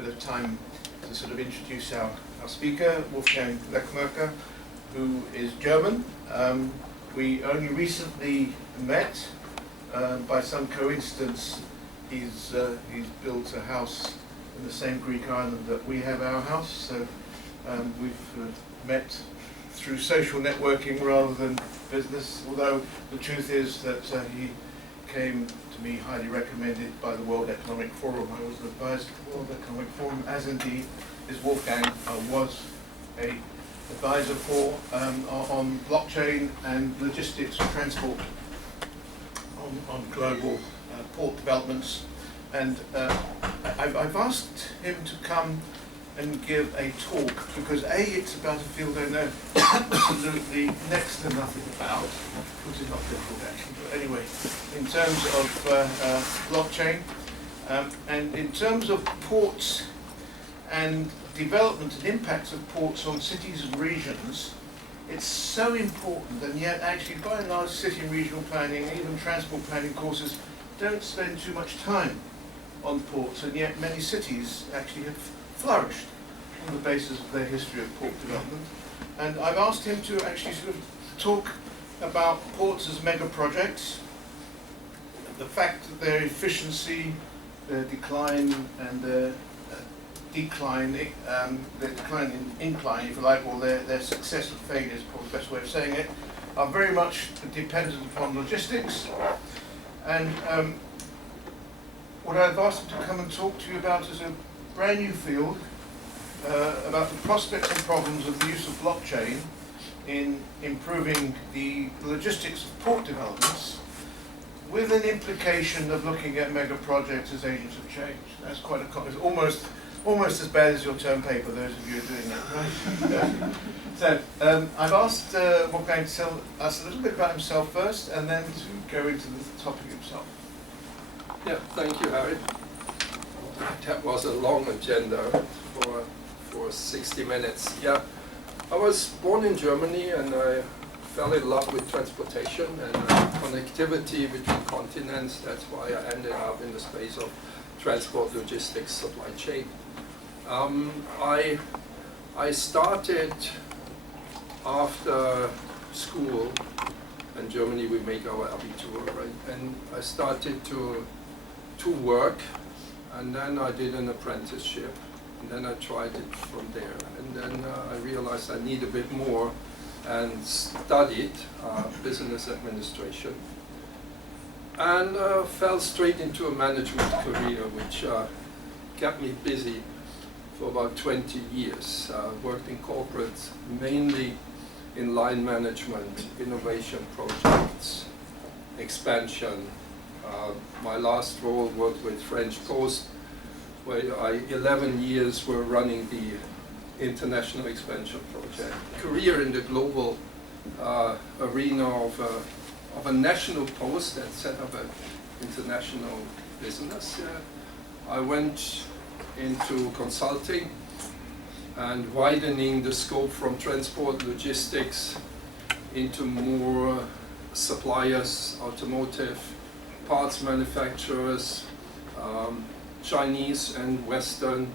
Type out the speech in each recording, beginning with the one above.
bit of time to sort of introduce our speaker, Wolfgang Lehmacher, who is German. We only recently met. By some coincidence, he's built a house in the same Greek island that we have our house. So we've met through social networking rather than business. Although the truth is that he came to me highly recommended by the World Economic Forum. I was an advisor to the World Economic Forum, as indeed is Wolfgang was a advisor for on blockchain and logistics transport on global port developments. And I've asked him to come and give a talk because A, it's about a field I know absolutely next to nothing about, which is not difficult actually, but anyway, in terms of blockchain, and in terms of ports and development and impacts of ports on cities and regions, it's so important, and yet actually by and large city and regional planning, even transport planning courses, don't spend too much time on ports, and yet many cities actually have flourished on the basis of their history of port development. And I've asked him to actually sort of talk about ports as mega projects, the fact that their efficiency, their decline, and their decline in incline, if you like, or their success and failure is probably the best way of saying it, are very much dependent upon logistics. And what I've asked him to come and talk to you about is a brand new field about the prospects and problems of the use of blockchain in improving the logistics of port developments, with an implication of looking at mega projects as agents of change. That's quite it's almost as bad as your term paper, those of you who are doing that, right? So I've asked Wolfgang to tell us a little bit about himself first, and then to go into the topic himself. Yeah, thank you, Harry. That was a long agenda for 60 minutes. Yeah, I was born in Germany, and I fell in love with transportation and connectivity between continents. That's why I ended up in the space of transport, logistics, supply chain. I started after school. In Germany, we make our Abitur, right? And I started to work, and then I did an apprenticeship, and then I tried it from there. And then I realized I need a bit more, and studied business administration. And fell straight into a management career, which kept me busy for about 20 years. Worked in corporates, mainly in line management, innovation projects, expansion. My last role was with French Post, where 11 years were running the international expansion project. Career in the global arena of a national post that set up an international business. I went into consulting and widening the scope from transport logistics into more suppliers, automotive, parts manufacturers, Chinese and Western,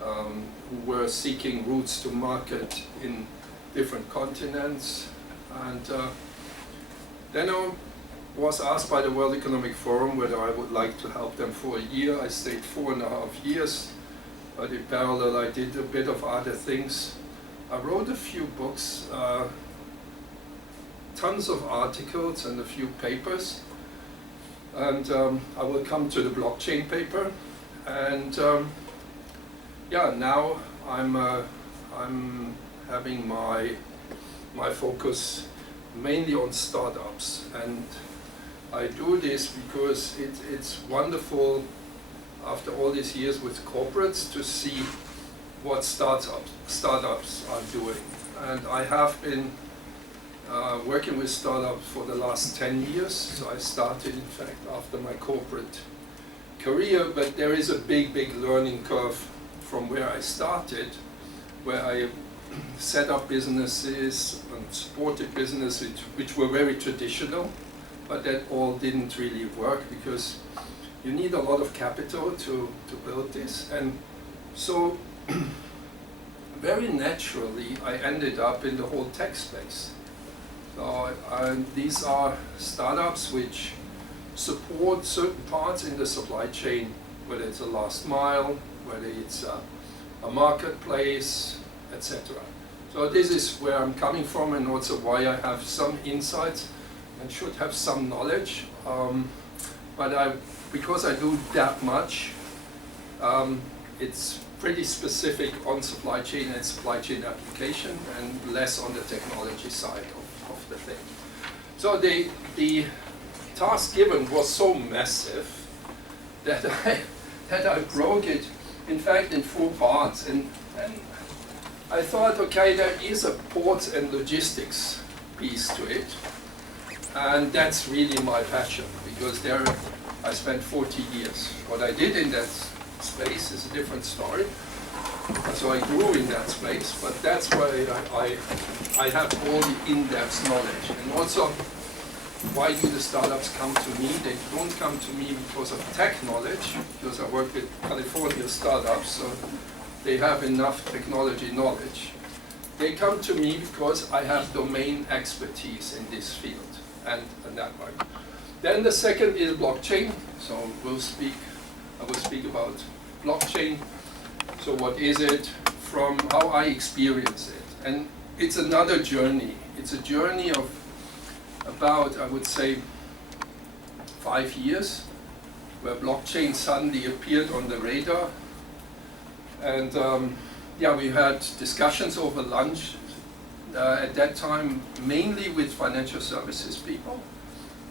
who were seeking routes to market in different continents. And then I was asked by the World Economic Forum whether I would like to help them for a year. I stayed 4.5 years, but in parallel I did a bit of other things. I wrote a few books, tons of articles and a few papers, and I will come to the blockchain paper. And yeah, now I'm having my focus mainly on startups, and I do this because it's wonderful after all these years with corporates to see what startups are doing. And I have been working with startups for the last 10 years. So I started, in fact, after my corporate career, but there is a big learning curve from where I started, where I set up businesses and supported businesses which were very traditional, but that all didn't really work because you need a lot of capital to build this, and So very naturally, I ended up in the whole tech space. So these are startups which support certain parts in the supply chain, whether it's a last mile, whether it's a marketplace, etc. So this is where I'm coming from, and also why I have some insights and should have some knowledge. But because I do that much, it's pretty specific on supply chain and supply chain application, and less on the technology side of the thing. So the task given was so massive that I broke it, in fact, in 4 parts. And I thought, okay, there is a ports and logistics piece to it, and that's really my passion, because there I spent 40 years. What I did in that space is a different story. So I grew in that space, but that's why I have all the in-depth knowledge. And also, why do the startups come to me? They don't come to me because of tech knowledge, because I work with California startups, so they have enough technology knowledge. They come to me because I have domain expertise in this field and that one. Then the second is blockchain. So I will speak about blockchain. So what is it, from how I experience it. And it's another journey. It's a journey of about, I would say, 5 years, where blockchain suddenly appeared on the radar. And yeah, we had discussions over lunch at that time, mainly with financial services people.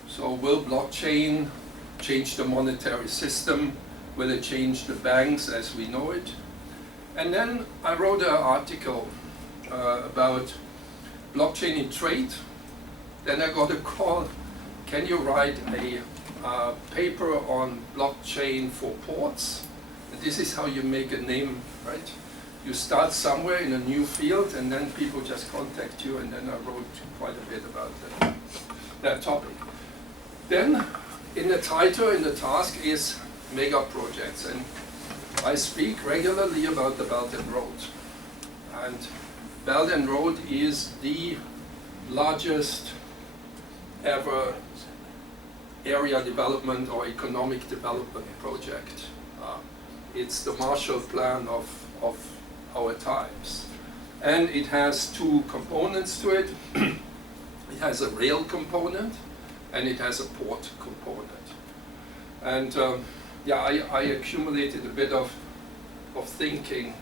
So will blockchain change the monetary system? Will it change the banks as we know it? And then I wrote an article about blockchain in trade. Then I got a call, can you write a paper on blockchain for ports? And this is how you make a name, right? You start somewhere in a new field, and then people just contact you, and then I wrote quite a bit about that topic. Then in the title, in the task is Megaprojects, and I speak regularly about the Belt and Road. And Belt and Road is the largest ever area development or economic development project. It's the Marshall Plan of our times. And it has 2 components to it. It has a rail component and it has a port component. And yeah, I accumulated a bit of thinking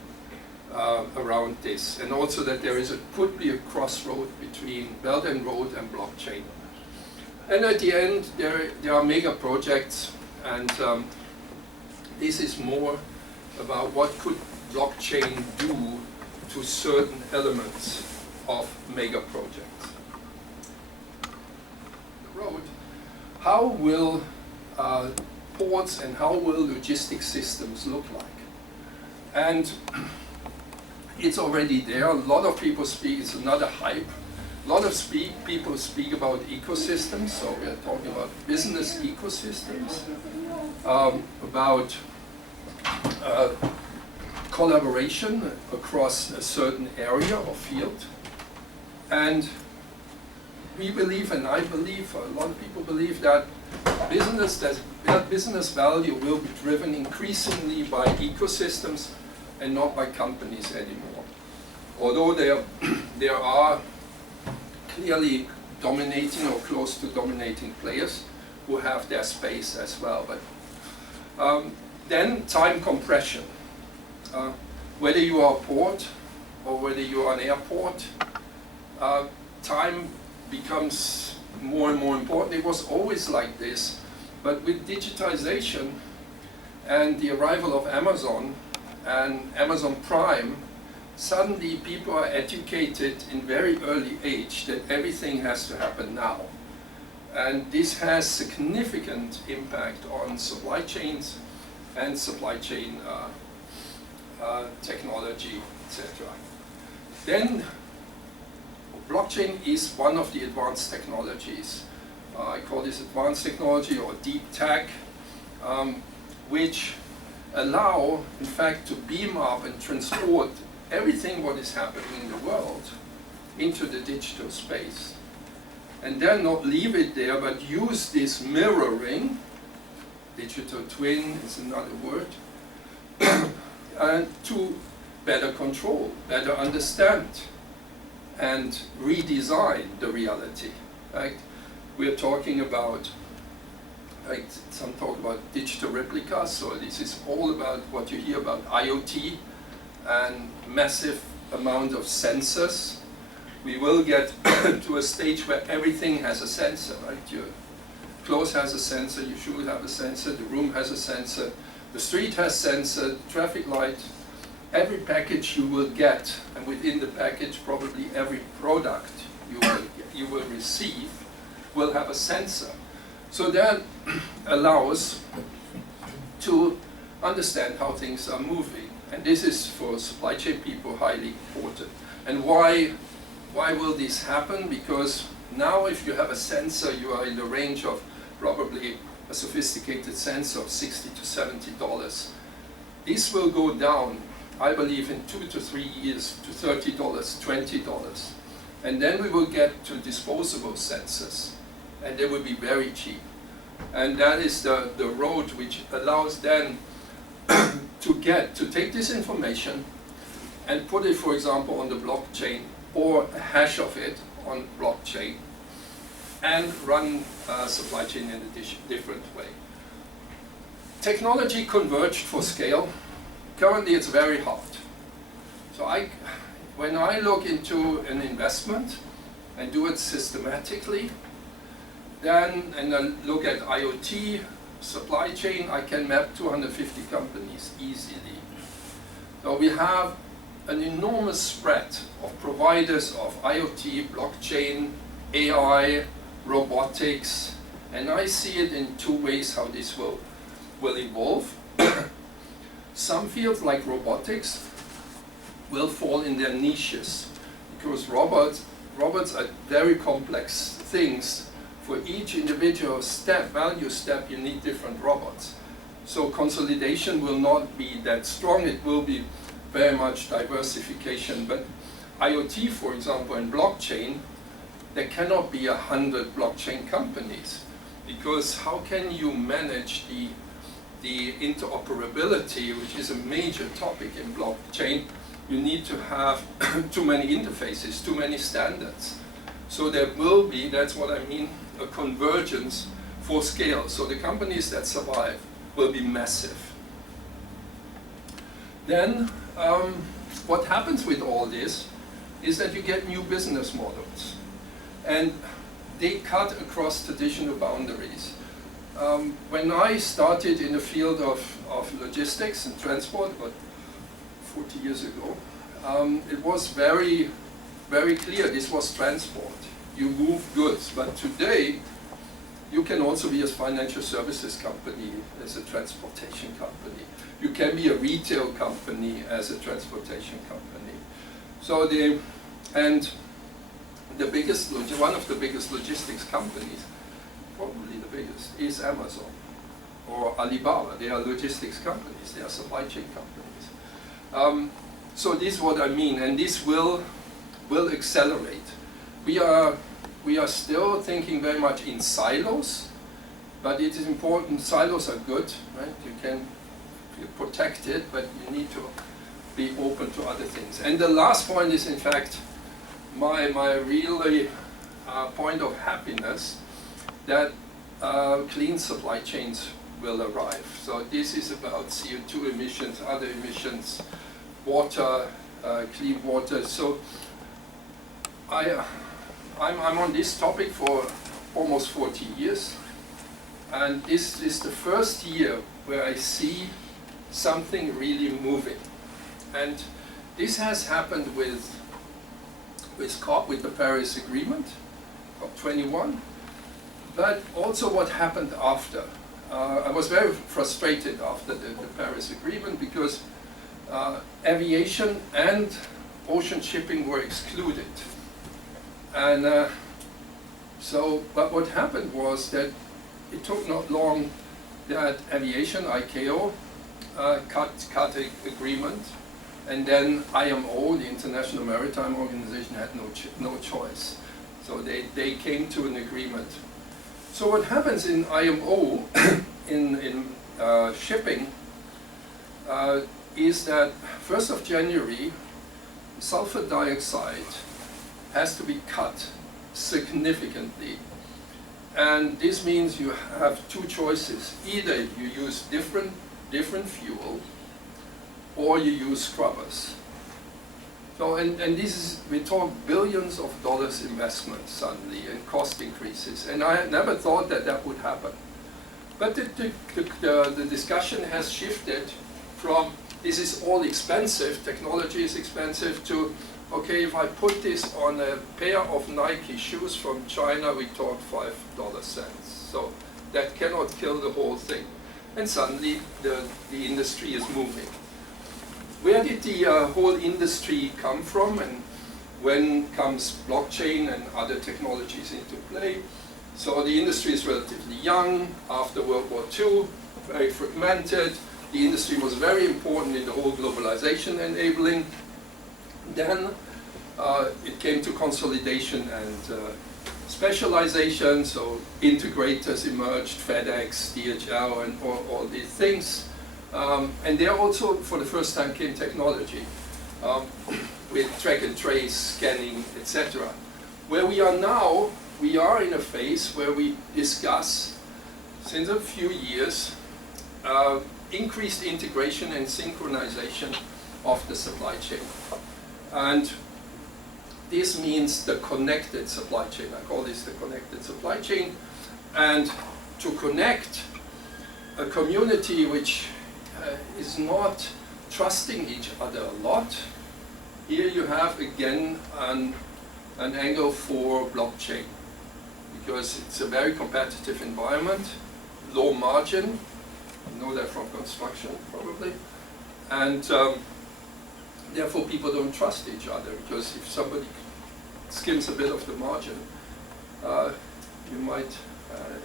around this, and also that there could be a crossroad between Belt and Road and blockchain. And at the end, there are mega projects, and this is more about what could blockchain do to certain elements of mega projects. The road. How will ports and how will logistics systems look like? And it's already there. A lot of people speak, it's another hype. A lot of people speak about ecosystems, so we're talking about business ecosystems, about collaboration across a certain area or field. And we believe, and I believe, a lot of people believe that business value will be driven increasingly by ecosystems and not by companies anymore. Although there are clearly dominating or close to dominating players who have their space as well. But then time compression. Whether you are a port or whether you are an airport, time becomes more and more important. It was always like this, but with digitization and the arrival of Amazon and Amazon Prime, suddenly people are educated in very early age that everything has to happen now. And this has significant impact on supply chains and supply chain technology, etc. Then blockchain is one of the advanced technologies. I call this advanced technology or deep tech, which allow, in fact, to beam up and transport everything what is happening in the world into the digital space. And then not leave it there, but use this mirroring, digital twin is another word, to better control, better understand, and redesign the reality. Right? We're talking about, like some talk about digital replicas, so this is all about what you hear about IoT and massive amount of sensors. We will get to a stage where everything has a sensor, right? Your clothes has a sensor, your shoe have a sensor, the room has a sensor, the street has sensor, the traffic light. Every package you will get, and within the package probably every product you will receive will have a sensor. So that allows to understand how things are moving. And this is for supply chain people highly important. And why will this happen? Because now if you have a sensor, you are in the range of probably a sophisticated sensor of $60 to $70. This will go down, I believe, in 2 to 3 years to $30, $20. And then we will get to disposable sensors, and they will be very cheap. And that is the road which allows then to take this information and put it, for example, on the blockchain or a hash of it on blockchain and run supply chain in a different way. Technology converged for scale. Currently it's very hard. So when I look into an investment and do it systematically, then, and then look at IoT, supply chain, I can map 250 companies easily. So we have an enormous spread of providers of IoT, blockchain, AI, robotics, and I see it in two ways how this will evolve. Some fields like robotics will fall in their niches because robots are very complex things. For each individual step, value step, you need different robots. So consolidation will not be that strong, it will be very much diversification. But IoT, for example, and blockchain, there cannot be 100 blockchain companies because how can you manage the interoperability, which is a major topic in blockchain? You need to have too many interfaces, too many standards. So there will be, that's what I mean, a convergence for scale. So the companies that survive will be massive. Then what happens with all this is that you get new business models. And they cut across traditional boundaries. When I started in the field of logistics and transport, about 40 years ago, it was very, very clear this was transport. You move goods, but today you can also be a financial services company as a transportation company. You can be a retail company as a transportation company. So one of the biggest logistics companies, probably the biggest, is Amazon or Alibaba. They are logistics companies, they are supply chain companies. So this is what I mean, and this will accelerate. We are still thinking very much in silos, but it is important. Silos are good, right? You can protect it, but you need to be open to other things. And the last point is, in fact, my really point of happiness, that clean supply chains will arrive. So this is about CO2 emissions, other emissions, water, clean water. So I'm on this topic for almost 40 years, and this is the first year where I see something really moving. And this has happened with COP, with the Paris Agreement, COP21, but also what happened after. I was very frustrated after the Paris Agreement because aviation and ocean shipping were excluded. And but what happened was that it took not long that aviation, ICAO, cut agreement, and then IMO, the International Maritime Organization, had no choice. So they came to an agreement. So what happens in IMO, in shipping, is that 1st of January, sulfur dioxide has to be cut significantly. And this means you have two choices. Either you use different fuel, or you use scrubbers. So, and this is, we talk billions of dollars investment suddenly and cost increases. And I had never thought that that would happen. But the discussion has shifted from this is all expensive, technology is expensive, to okay, if I put this on a pair of Nike shoes from China, we talk $5. So that cannot kill the whole thing. And suddenly the industry is moving. Where did the whole industry come from, and when comes blockchain and other technologies into play? So the industry is relatively young, after World War II, very fragmented. The industry was very important in the whole globalization enabling. Then it came to consolidation and specialization, so integrators emerged, FedEx, DHL, and all these things. And there also, for the first time, came technology with track and trace, scanning, etc. Where we are now, we are in a phase where we discuss, since a few years, increased integration and synchronization of the supply chain. And this means the connected supply chain. I call this the connected supply chain. And to connect a community which is not trusting each other a lot, here you have again an angle for blockchain, because it's a very competitive environment, low margin, you know that from construction probably, and therefore people don't trust each other, because if somebody skims a bit of the margin, you might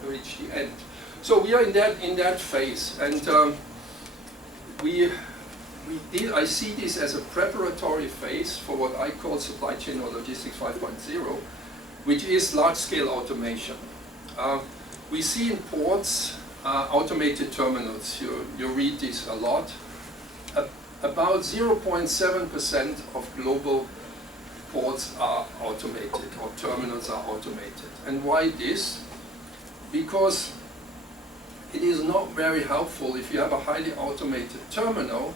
reach the end. So we are in that phase, and I see this as a preparatory phase for what I call supply chain or logistics 5.0, which is large-scale automation. We see in ports automated terminals. You read this a lot. About 0.7% of global ports are automated, or terminals are automated. And why this? Because it is not very helpful if you have a highly automated terminal,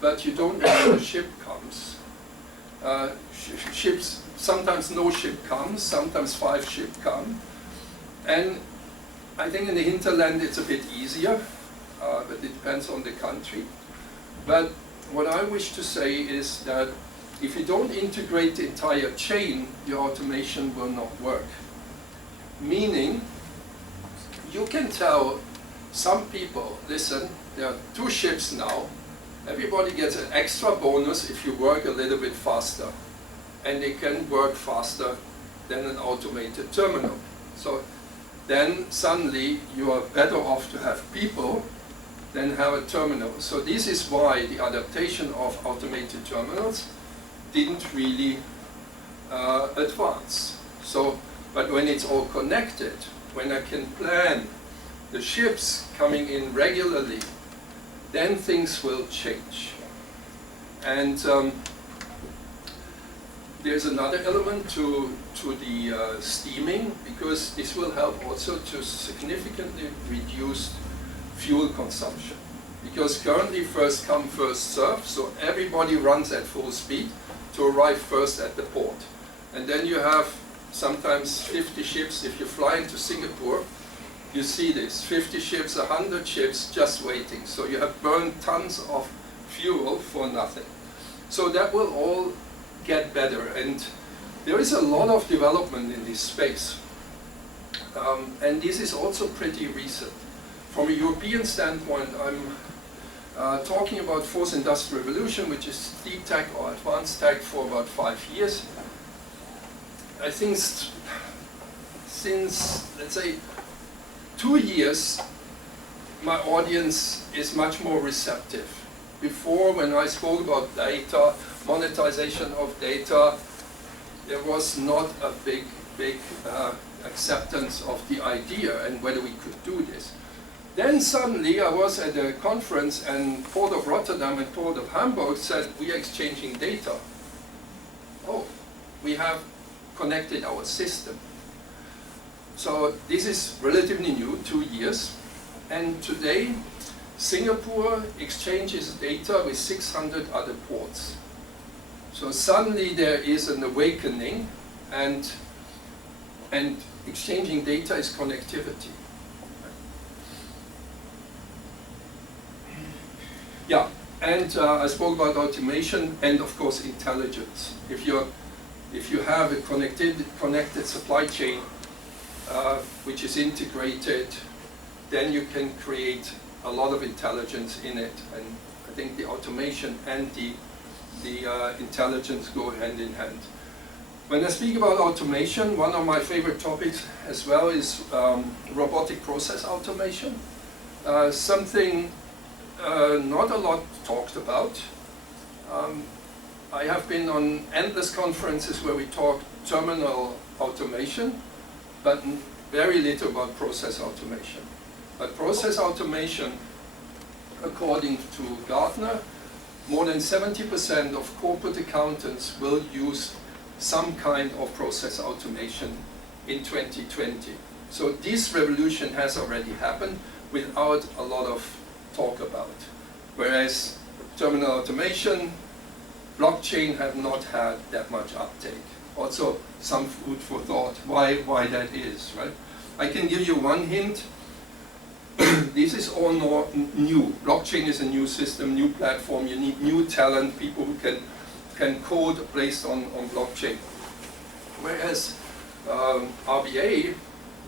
but you don't know when the ship comes. Ships, sometimes no ship comes, sometimes 5 ships come. And I think in the hinterland it's a bit easier, but it depends on the country. But what I wish to say is that if you don't integrate the entire chain, your automation will not work. Meaning, you can tell some people, listen, there are 2 ships now, everybody gets an extra bonus if you work a little bit faster. And they can work faster than an automated terminal. So then suddenly you are better off to have people than have a terminal. So this is why the adaptation of automated terminals didn't really advance. So, but when it's all connected, when I can plan the ships coming in regularly, then things will change. And there's another element to the steaming, because this will help also to significantly reduce fuel consumption. Because currently first come, first serve, so everybody runs at full speed to arrive first at the port. And then you have sometimes 50 ships. If you fly into Singapore, you see this, 50 ships, 100 ships just waiting. So you have burned tons of fuel for nothing. So that will all get better. And there is a lot of development in this space. And this is also pretty recent. From a European standpoint, I'm talking about fourth industrial revolution, which is deep tech or advanced tech, for about 5 years. I think since, let's say, 2 years, my audience is much more receptive. Before, when I spoke about data, monetization of data, there was not a big acceptance of the idea and whether we could do this. Then suddenly I was at a conference and Port of Rotterdam and Port of Hamburg said, we are exchanging data. Oh, we have connected our system. So this is relatively new, 2 years. And today, Singapore exchanges data with 600 other ports. So suddenly there is an awakening, and exchanging data is connectivity. Yeah, and I spoke about automation and of course intelligence. If you have a connected supply chain which is integrated, then you can create a lot of intelligence in it. And I think the automation and the intelligence go hand in hand. When I speak about automation, one of my favorite topics as well is robotic process automation. Something not a lot talked about. I have been on endless conferences where we talk terminal automation, but very little about process automation. But process automation, according to Gartner, more than 70% of corporate accountants will use some kind of process automation in 2020. So this revolution has already happened without a lot of talk about. Whereas terminal automation, blockchain have not had that much uptake. Also some food for thought, why that is, right? I can give you one hint. This is all new. Blockchain is a new system, new platform. You need new talent, people who can code based on blockchain. Whereas RPA,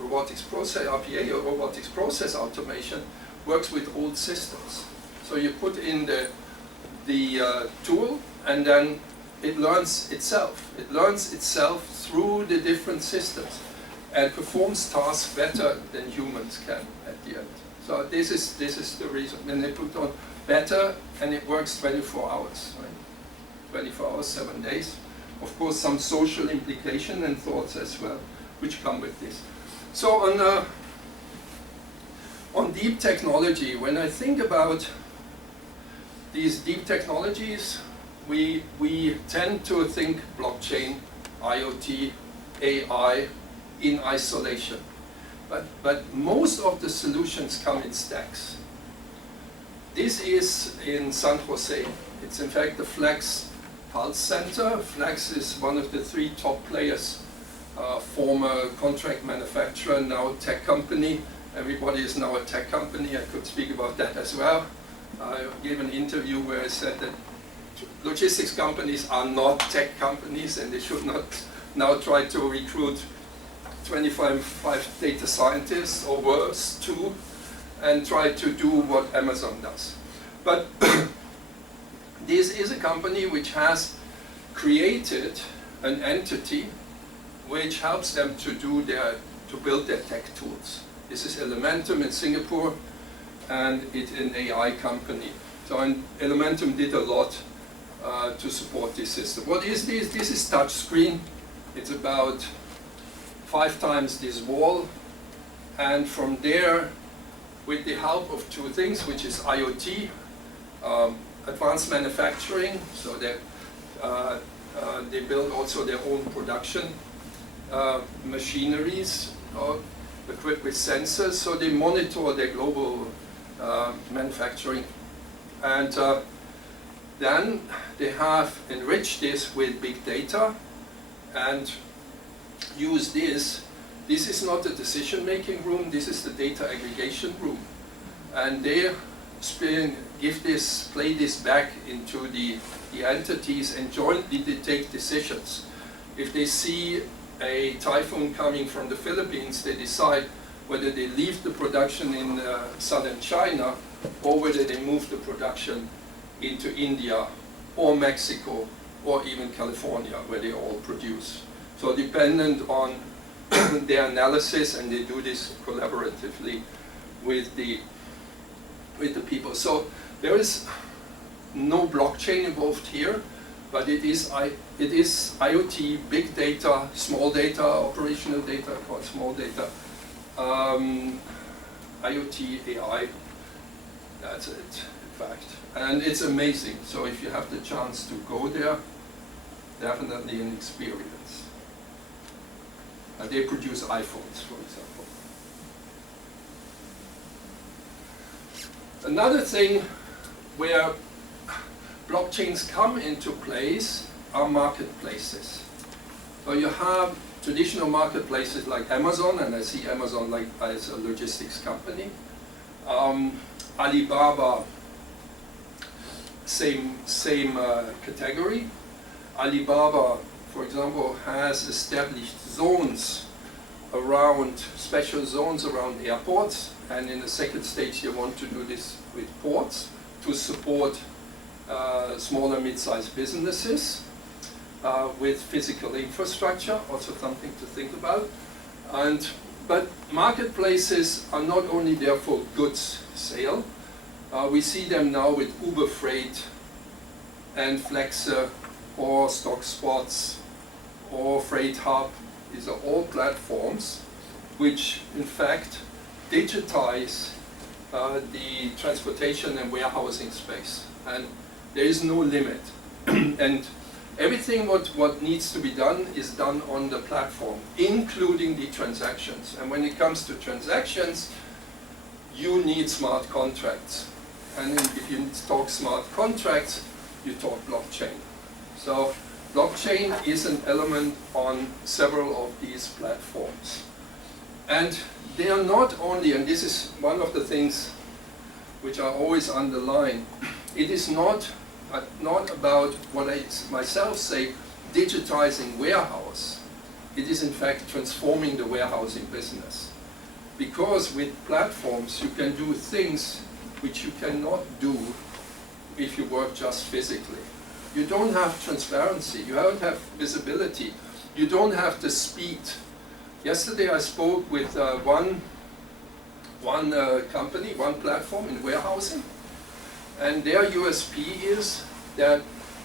robotics process automation, works with old systems. So you put in the tool, and then it learns itself. It learns itself through the different systems and performs tasks better than humans can at the end. So this is the reason. Then they put on better, and it works 24 hours, right? 24 hours, 7 days. Of course, some social implication and thoughts as well, which come with this. So on deep technology, when I think about these deep technologies, we tend to think blockchain, IoT, AI in isolation. But most of the solutions come in stacks. This is in San Jose. It's in fact the Flex Pulse Center. Flex is one of the 3 top players, former contract manufacturer, now tech company. Everybody is now a tech company. I could speak about that as well. I gave an interview where I said that logistics companies are not tech companies, and they should not now try to recruit 25 data scientists or worse, 2, and try to do what Amazon does. But this is a company which has created an entity which helps them to build their tech tools. This is Elementum in Singapore, and it's an AI company. So Elementum did a lot to support this system. What is this? This is touch screen. It's about 5 times this wall, and from there, with the help of 2 things, which is IoT, advanced manufacturing, so that they build also their own production machineries equipped with sensors, so they monitor their global manufacturing. And then they have enriched this with big data and use this. This is not a decision-making room, this is the data aggregation room. And they play this back into the entities, and jointly they take decisions. If they see a typhoon coming from the Philippines, they decide whether they leave the production in southern China, or whether they move the production into India or Mexico or even California, where they all produce. So dependent on their analysis, and they do this collaboratively with the with the people. So there is no blockchain involved here, but it is IoT, big data, small data, operational data, called small data, IoT, AI, that's it, in fact. And it's amazing, so if you have the chance to go there, definitely an experience. They produce iPhones, for example. Another thing where blockchains come into place are marketplaces. So you have traditional marketplaces like Amazon, and I see Amazon like as a logistics company. Alibaba, same category. Alibaba, for example, has established zones around, special zones around airports, and in the second stage they want to do this with ports to support small and mid-sized businesses with physical infrastructure, also something to think about. But marketplaces are not only there for goods sale, we see them now with Uber Freight and Flexer or StockSpots or Freight Hub. These are all platforms which in fact digitize the transportation and warehousing space, and there is no limit. And everything what needs to be done is done on the platform, including the transactions. And when it comes to transactions, you need smart contracts. And if you talk smart contracts, you talk blockchain. So blockchain is an element on several of these platforms. And they are not only, and this is one of the things which I always underline, it is not about what I myself say, digitizing warehouse. It is in fact transforming the warehousing business. Because with platforms you can do things which you cannot do if you work just physically. You don't have transparency, you don't have visibility, you don't have the speed. Yesterday I spoke with one company, one platform in warehousing, and their USP is that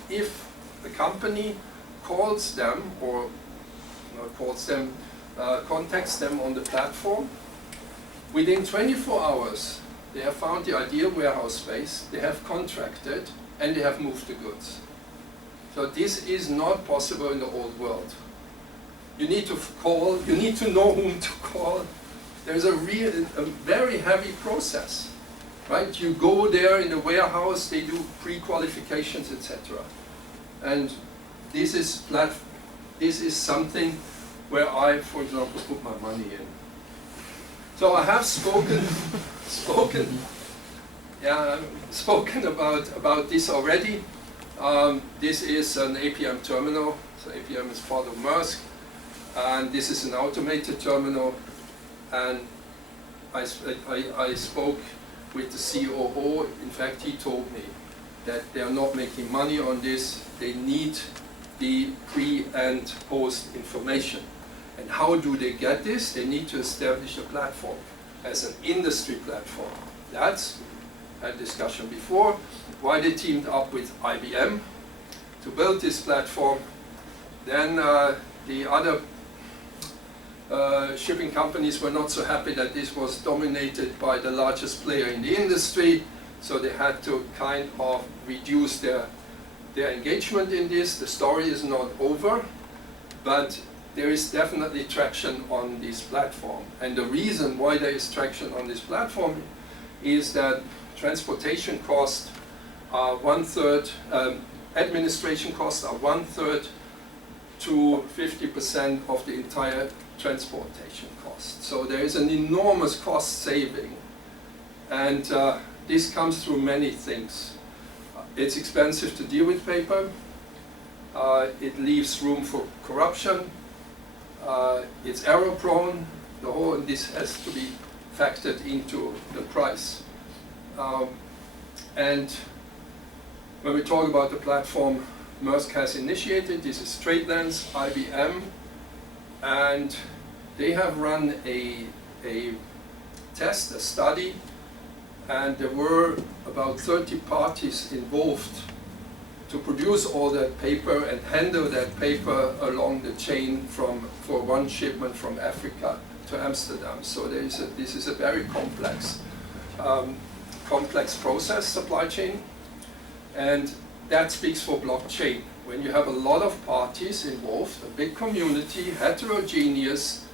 if the company calls them or contacts them on the platform, within 24 hours they have found the ideal warehouse space, they have contracted, and they have moved the goods. So this is not possible in the old world. You need to call, you need to know whom to call. There's a very heavy process, right? You go there in the warehouse, they do pre-qualifications, etc. And this is something where I, for example, put my money in. So I have spoken about this already. This is an APM terminal. So APM is part of Maersk, and this is an automated terminal. And I spoke with the COO. In fact, he told me that they are not making money on this. They need the pre and post information. And how do they get this? They need to establish a platform as an industry platform. That's a discussion before, why they teamed up with IBM to build this platform. Then the other shipping companies were not so happy that this was dominated by the largest player in the industry, so they had to kind of reduce their engagement in this. The story is not over, but there is definitely traction on this platform. And the reason why there is traction on this platform is that transportation costs are 1/3, administration costs are 1/3 to 50% of the entire transportation cost. So there is an enormous cost saving. And this comes through many things. It's expensive to deal with paper. It leaves room for corruption. It's error prone. And this has to be factored into the price. And when we talk about the platform Maersk has initiated, this is TradeLens, IBM, and they have run a test, a study and there were about 30 parties involved to produce all that paper and handle that paper along the chain for one shipment from Africa to Amsterdam. So this is a very complex process, supply chain, and that speaks for blockchain. When you have a lot of parties involved, a big community, heterogeneous,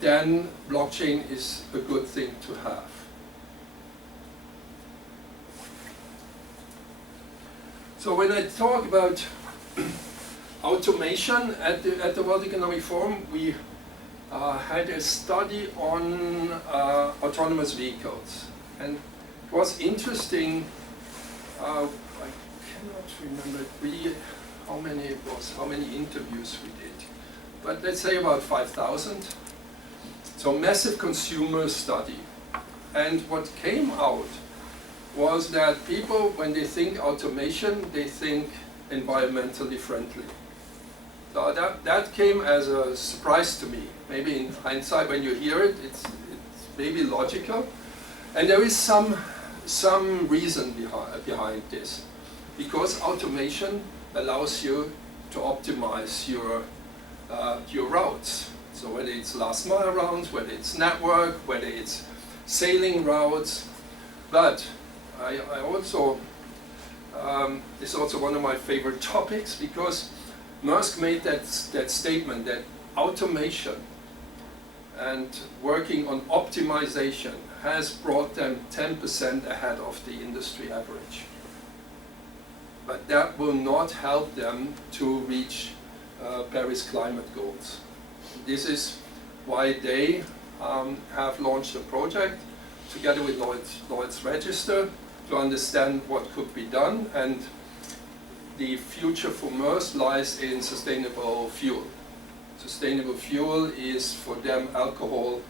then blockchain is a good thing to have. So when I talk about automation at the World Economic Forum, we had a study on autonomous vehicles. And it was interesting, I cannot remember really how many it was, how many interviews we did. But let's say about 5,000. So massive consumer study. And what came out was that people, when they think automation, they think environmentally friendly. So that came as a surprise to me. Maybe in hindsight, when you hear it, it's maybe logical. And there is some reason behind this. Because automation allows you to optimize your routes. So whether it's last mile routes, whether it's network, whether it's sailing routes. But I also, this is also one of my favorite topics, because Maersk made that statement that automation and working on optimization has brought them 10% ahead of the industry average. But that will not help them to reach Paris climate goals. This is why they have launched a project together with Lloyd's Register to understand what could be done, and the future for Maersk lies in sustainable fuel. Sustainable fuel is for them alcohol,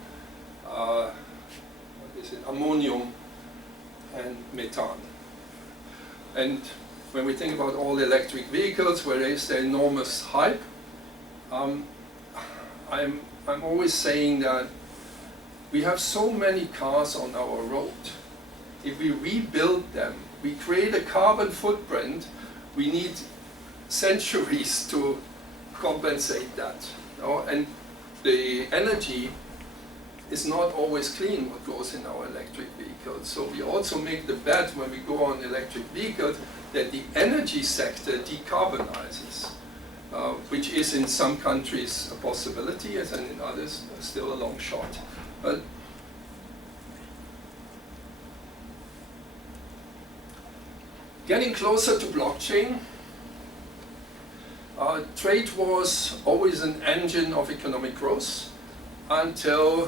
ammonium and methane. And when we think about all electric vehicles, where there is the enormous hype, I'm always saying that we have so many cars on our road. If we rebuild them, we create a carbon footprint, we need centuries to compensate that. And the energy is not always clean what goes in our electric vehicles. So we also make the bet when we go on electric vehicles that the energy sector decarbonizes, which is in some countries a possibility, and in others still a long shot. But getting closer to blockchain, trade was always an engine of economic growth until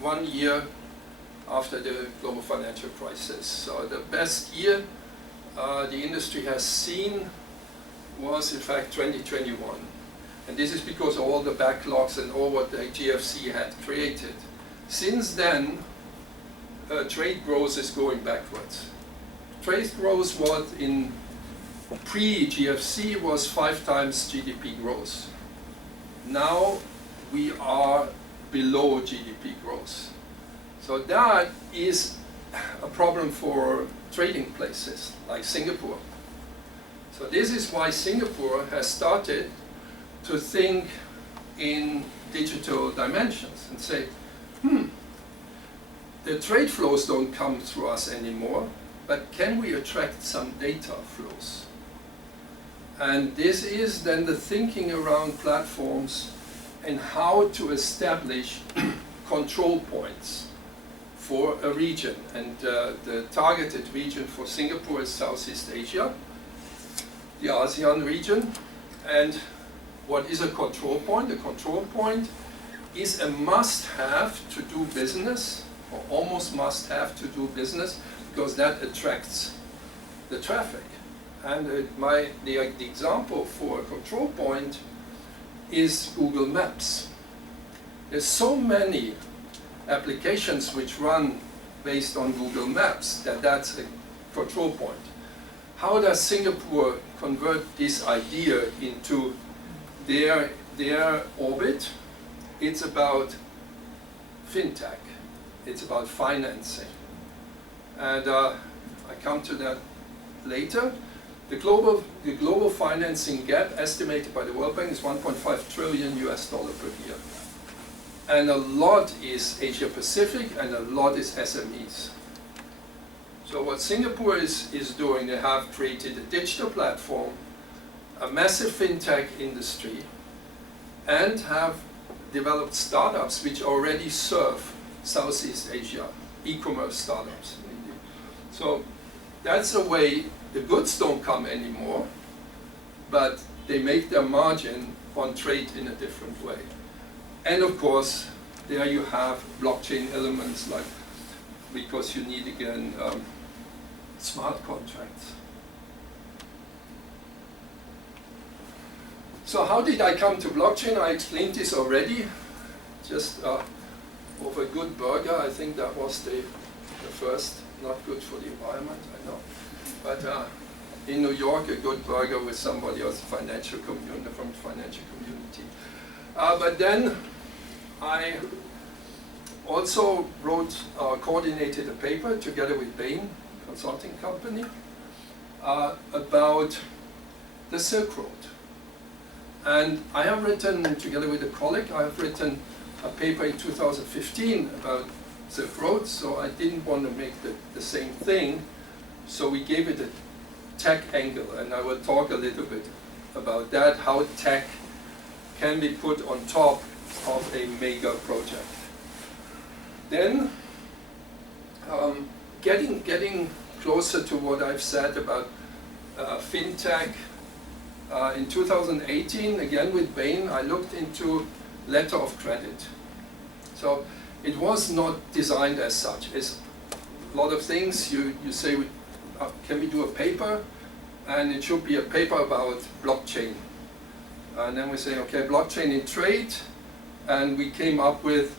1 year after the global financial crisis. So the best year the industry has seen was in fact 2021. And this is because of all the backlogs and all what the GFC had created. Since then, trade growth is going backwards. Trade growth was in pre-GFC was 5 times GDP growth. Now we are below GDP growth. So that is a problem for trading places like Singapore. So this is why Singapore has started to think in digital dimensions and say, the trade flows don't come through us anymore, but can we attract some data flows? And this is then the thinking around platforms and how to establish control points for a region. And the targeted region for Singapore is Southeast Asia, the ASEAN region. And what is a control point? A control point is a must-have to do business, or almost must-have to do business, because that attracts the traffic. And the example for a control point is Google Maps. There's so many applications which run based on Google Maps that that's a control point. How does Singapore convert this idea into their orbit? It's about fintech. It's about financing. And I come to that later. The global financing gap estimated by the World Bank is 1.5 trillion US dollar per year. And a lot is Asia Pacific and a lot is SMEs. So what Singapore is doing, they have created a digital platform, a massive fintech industry, and have developed startups which already serve Southeast Asia, e-commerce startups. So that's a way the goods don't come anymore, but they make their margin on trade in a different way. And of course, there you have blockchain elements, like, because you need again smart contracts. So how did I come to blockchain? I explained this already. Just over a good burger, I think that was the first. Not good for the environment, I know. But in New York, a good burger with somebody else, from the financial community. But then I also coordinated a paper together with Bain Consulting Company about the Silk Road. And I have written, together with a colleague, I have written a paper in 2015 about Silk Road, so I didn't want to make the same thing, so we gave it a tech angle, and I will talk a little bit about that, how tech can be put on top of a mega project. Then, getting closer to what I've said about fintech, in 2018, again with Bain, I looked into letter of credit. So it was not designed as such. It's a lot of things you say, can we do a paper? And it should be a paper about blockchain. And then we say, okay, blockchain in trade. And we came up with,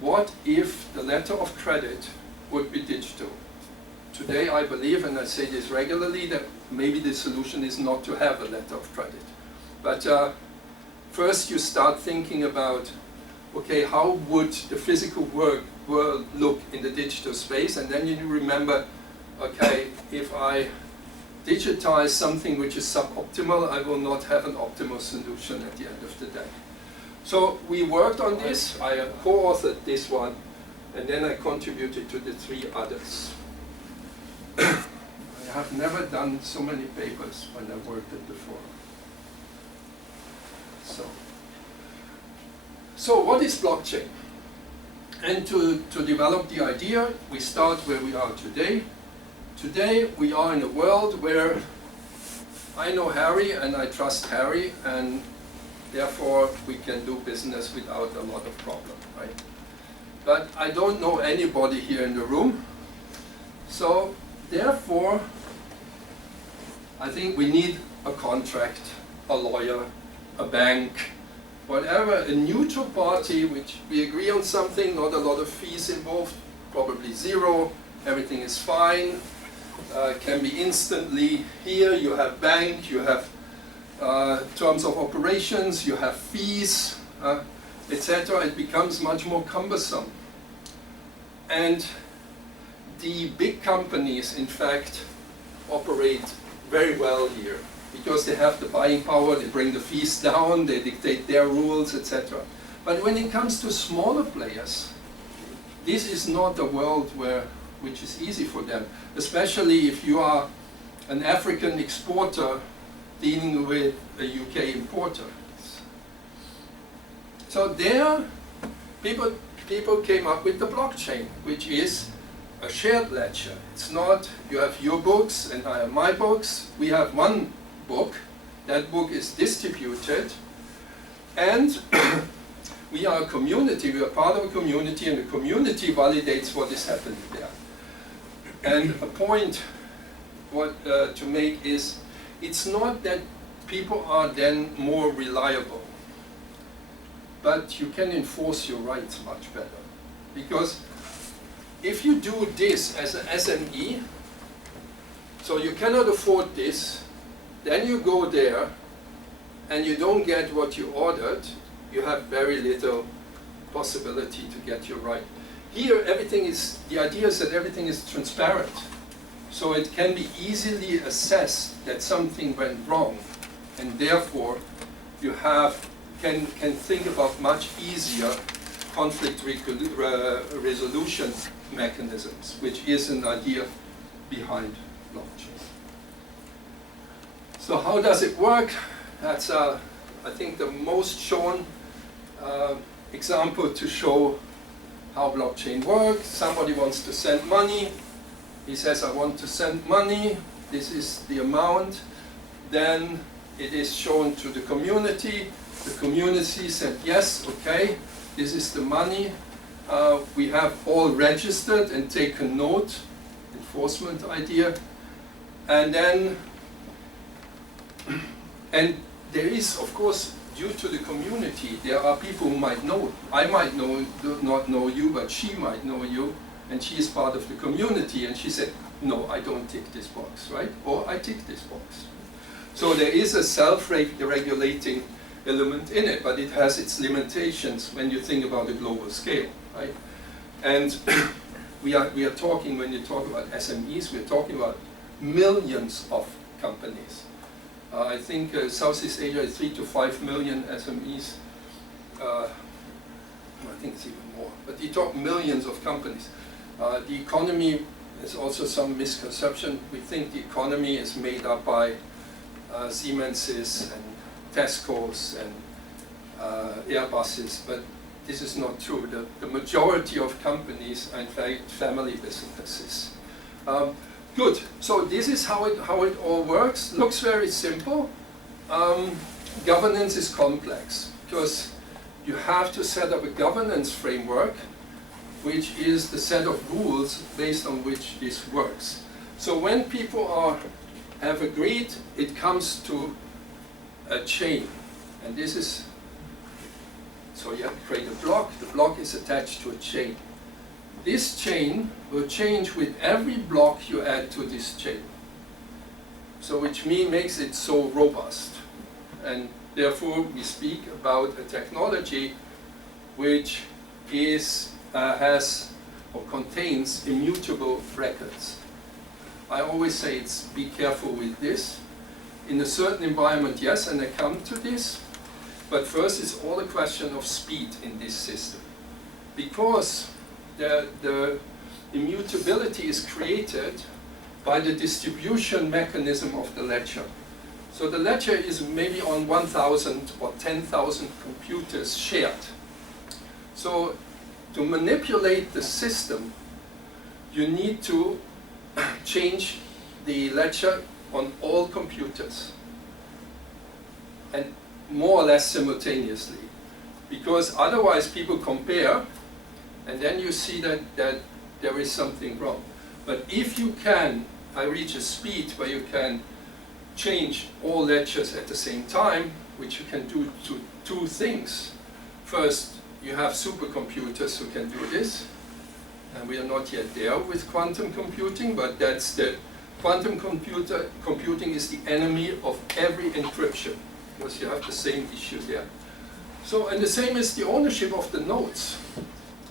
what if the letter of credit would be digital? Today I believe, and I say this regularly, that maybe the solution is not to have a letter of credit. But first you start thinking about, okay, how would the physical world look in the digital space? And then you remember, okay, if I digitize something which is suboptimal, I will not have an optimal solution at the end of the day. So we worked on this, I co-authored this one, and then I contributed to the 3 others. I have never done so many papers when I worked it before. So what is blockchain? And to develop the idea, we start where we are today. Today we are in a world where I know Harry and I trust Harry, and therefore we can do business without a lot of problem, right? But I don't know anybody here in the room. So therefore, I think we need a contract, a lawyer, a bank, whatever, a neutral party which we agree on something, not a lot of fees involved, probably 0, everything is fine, can be instantly here, you have bank, you have terms of operations, you have fees, etc. It becomes much more cumbersome. And the big companies, in fact, operate very well here because they have the buying power, they bring the fees down, they dictate their rules, etc. But when it comes to smaller players, this is not a world which is easy for them, especially if you are an African exporter dealing with a UK importer. So there, people came up with the blockchain, which is a shared ledger. It's not, you have your books and I have my books. We have one book. That book is distributed. And we are a community. We are part of a community, and the community validates what is happening there. And a point to make is, it's not that people are then more reliable, but you can enforce your rights much better. Because if you do this as an SME, so you cannot afford this, then you go there and you don't get what you ordered, you have very little possibility to get your right. here the idea is that everything is transparent. So it can be easily assessed that something went wrong, and therefore you can think about much easier conflict resolution mechanisms, which is an idea behind blockchain. So how does it work? That's, I think, the most shown example to show how blockchain works. Somebody wants to send money. He says, I want to send money. This is the amount. Then it is shown to the community. The community said, yes, okay, this is the money. We have all registered and taken note, enforcement idea. And then, and there is, of course, due to the community, there are people who might know. I might not know you, but she might know you, and she is part of the community, and she said, no, I don't tick this box, right? Or I tick this box. So there is a self-regulating element in it, but it has its limitations when you think about the global scale, right? And we are talking, when you talk about SMEs, we're talking about millions of companies. I think Southeast Asia is 3 to 5 million SMEs. I think it's even more, but you talk millions of companies. The economy is also some misconception. We think the economy is made up by Siemenses and Tesco's and Airbuses, but this is not true. The majority of companies are in fact family businesses. Good, so this is how it all works. Looks very simple. Governance is complex because you have to set up a governance framework which is the set of rules based on which this works. So when people have agreed, it comes to a chain, and this is, so you create a block. The block is attached to a chain. This chain will change with every block you add to this chain. So which makes it so robust. And therefore we speak about a technology which has or contains immutable records. I always say be careful with this. In a certain environment, yes, and I come to this. But first it's all a question of speed in this system. Because the immutability is created by the distribution mechanism of the ledger. So the ledger is maybe on 1,000 or 10,000 computers shared. So to manipulate the system, you need to change the ledger on all computers, and more or less simultaneously, because otherwise people compare, and then you see that there is something wrong. But if you can reach a speed where you can change all ledgers at the same time, which you can do to two things. First, you have supercomputers who can do this, and we are not yet there with quantum computing, but that's the quantum computing is the enemy of every encryption, because you have the same issue there. So, and the same is the ownership of the nodes.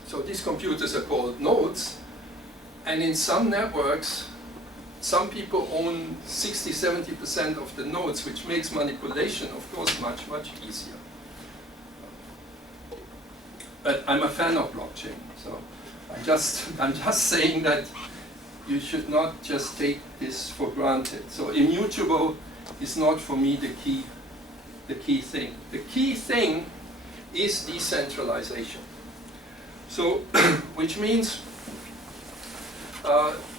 So these computers are called nodes, and in some networks, some people own 60–70% of the nodes, which makes manipulation, of course, much, much easier. But I'm a fan of blockchain, so I'm just saying that you should not just take this for granted. So immutable is not for me the key thing. The key thing is decentralization. So, which means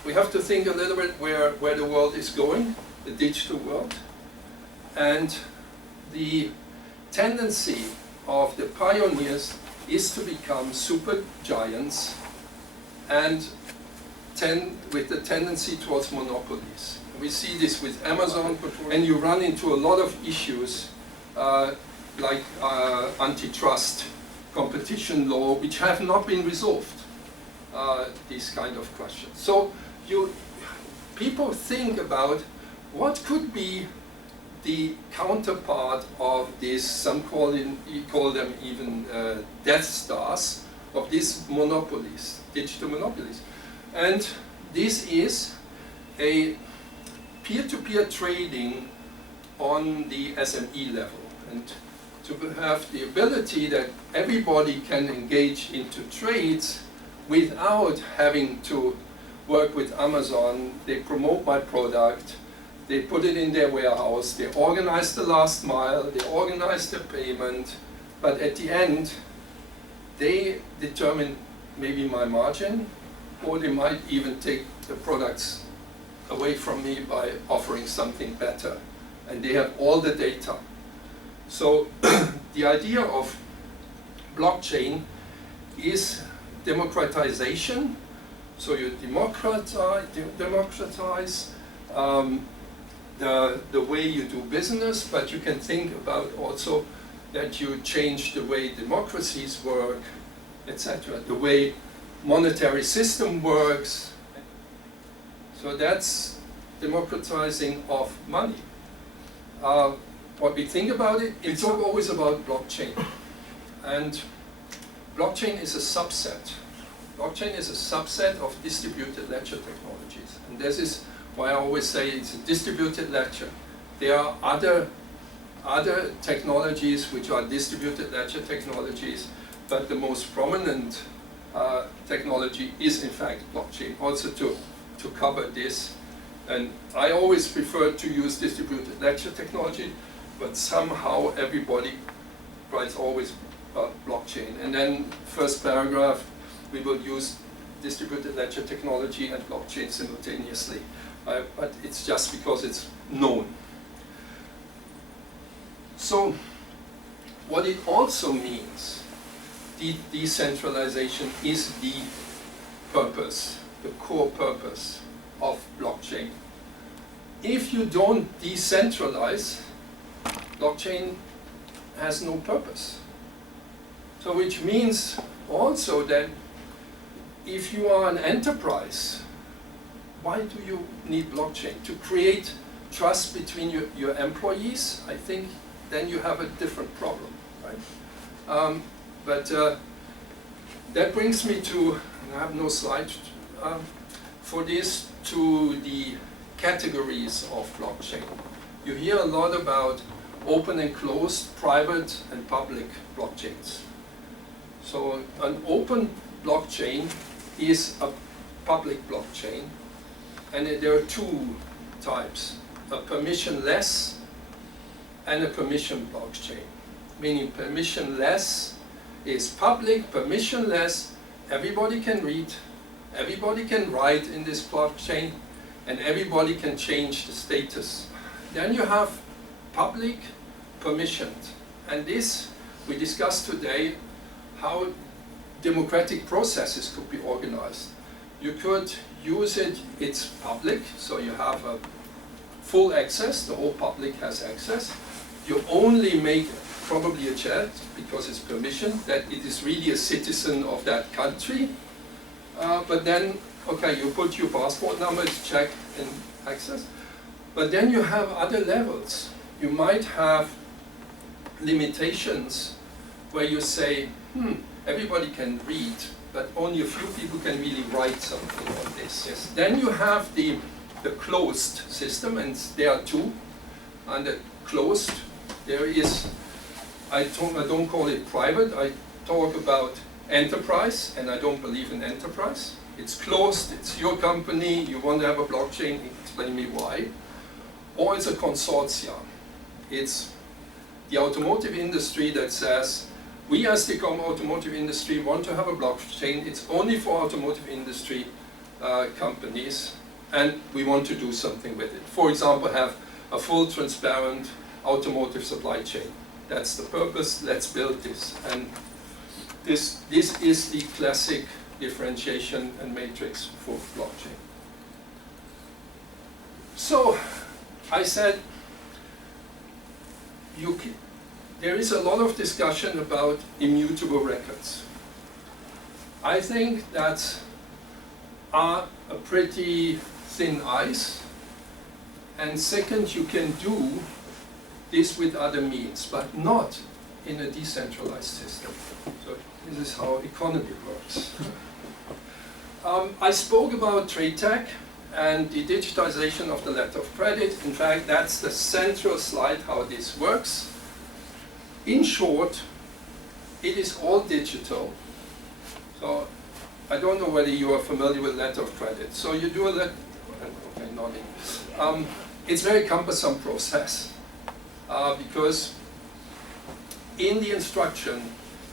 we have to think a little bit where the world is going, the digital world, and the tendency of the pioneers is to become super giants and with the tendency towards monopolies. We see this with Amazon, and you run into a lot of issues like antitrust, competition law, which have not been resolved, these kind of questions. So people think about what could be the counterpart of this, some call them even Death Stars, of these monopolies, digital monopolies. And this is a peer-to-peer trading on the SME level, and to have the ability that everybody can engage into trades without having to work with Amazon. They promote my product, they put it in their warehouse, they organize the last mile, they organize the payment, but at the end, they determine maybe my margin, or they might even take the products away from me by offering something better. And they have all the data. So the idea of blockchain is democratization. So you democratize the way you do business, but you can think about also that you change the way democracies work, etc., the way monetary system works. So that's democratizing of money. What we think about it, we talk always about blockchain. And blockchain is a subset. Blockchain is a subset of distributed ledger technologies. And this is why I always say it's a distributed ledger. There are other technologies which are distributed ledger technologies, but the most prominent technology is in fact blockchain, also to cover this. And I always prefer to use distributed ledger technology, but somehow everybody writes always blockchain. And then first paragraph, we will use distributed ledger technology and blockchain simultaneously. But it's just because it's known. So what it also means, decentralization is the purpose, the core purpose of blockchain. If you don't decentralize, blockchain has no purpose. So which means also that if you are an enterprise, why do you need blockchain? To create trust between your employees? I think then you have a different problem, right? That brings me to, and I have no slide for this, to the categories of blockchain. You hear a lot about open and closed, private and public blockchains. So an open blockchain is a public blockchain, and there are two types, a permissionless and a permission blockchain. Meaning permissionless is public, permissionless, everybody can read, everybody can write in this blockchain, and everybody can change the status. Then you have public, permissioned, and this we discussed today, how democratic processes could be organized. You could use it, it's public, so you have a full access, the whole public has access. You only make probably a chat, because it's permission, that it is really a citizen of that country. But then, okay, you put your passport number, it's checked and access. But then you have other levels. You might have limitations where you say, everybody can read, but only a few people can really write something on this. Yes. Then you have the closed system, and there are two. Under closed, there is, I don't call it private, I talk about enterprise, and I don't believe in enterprise. It's closed, it's your company, you want to have a blockchain, explain me why. Or it's a consortia. It's the automotive industry that says, we as the automotive industry want to have a blockchain, it's only for automotive industry companies, and we want to do something with it. For example, have a full transparent automotive supply chain. That's the purpose, let's build this. And this is the classic differentiation and matrix for blockchain. So, I said, there is a lot of discussion about immutable records. I think that are a pretty thin ice. And second, you can do this with other means, but not in a decentralized system. So this is how economy works. I spoke about trade tech and the digitization of the letter of credit. In fact, that's the central slide how this works. In short, it is all digital. So I don't know whether you are familiar with letter of credit. So you do a letter, okay, nodding. It's a very cumbersome process because in the instruction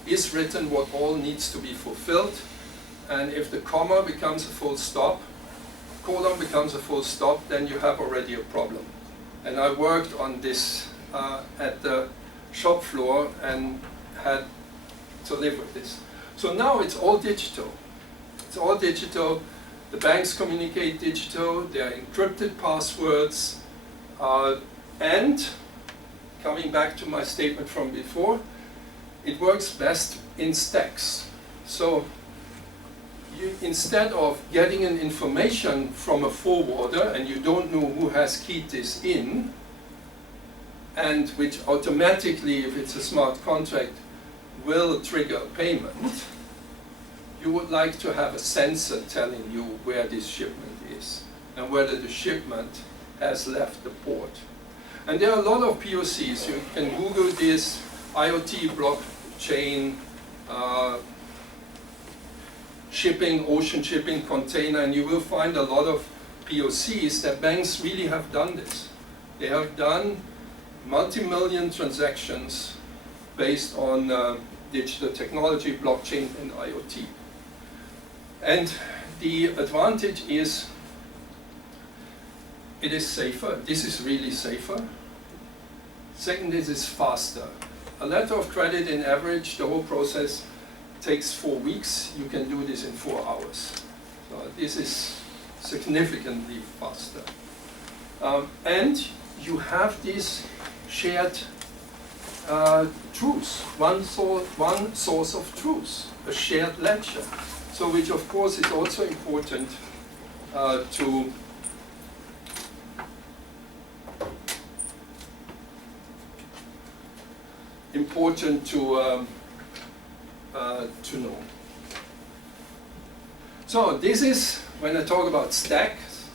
is written what all needs to be fulfilled, and if the comma becomes a full stop, colon becomes a full stop, then you have already a problem. And I worked on this at the shop floor and had to live with this. So now it's all digital. It's all digital. The banks communicate digital. There are encrypted passwords. And coming back to my statement from before, it works best in stacks. So you, instead of getting an information from a forwarder and you don't know who has keyed this in, and which automatically, if it's a smart contract, will trigger a payment, you would like to have a sensor telling you where this shipment is and whether the shipment has left the port. And there are a lot of POCs. You can Google this, IoT blockchain, shipping, ocean shipping, container, and you will find a lot of POCs that banks really have done this. They have done multi-million transactions based on digital technology, blockchain, and IoT. And the advantage is it is safer. This is really safer. Second, this is faster. A letter of credit, in average, the whole process takes 4 weeks. You can do this in 4 hours. So this is significantly faster. And you have this shared truth, one source of truth, a shared ledger. So which of course is also important to know. So this is when I talk about stacks.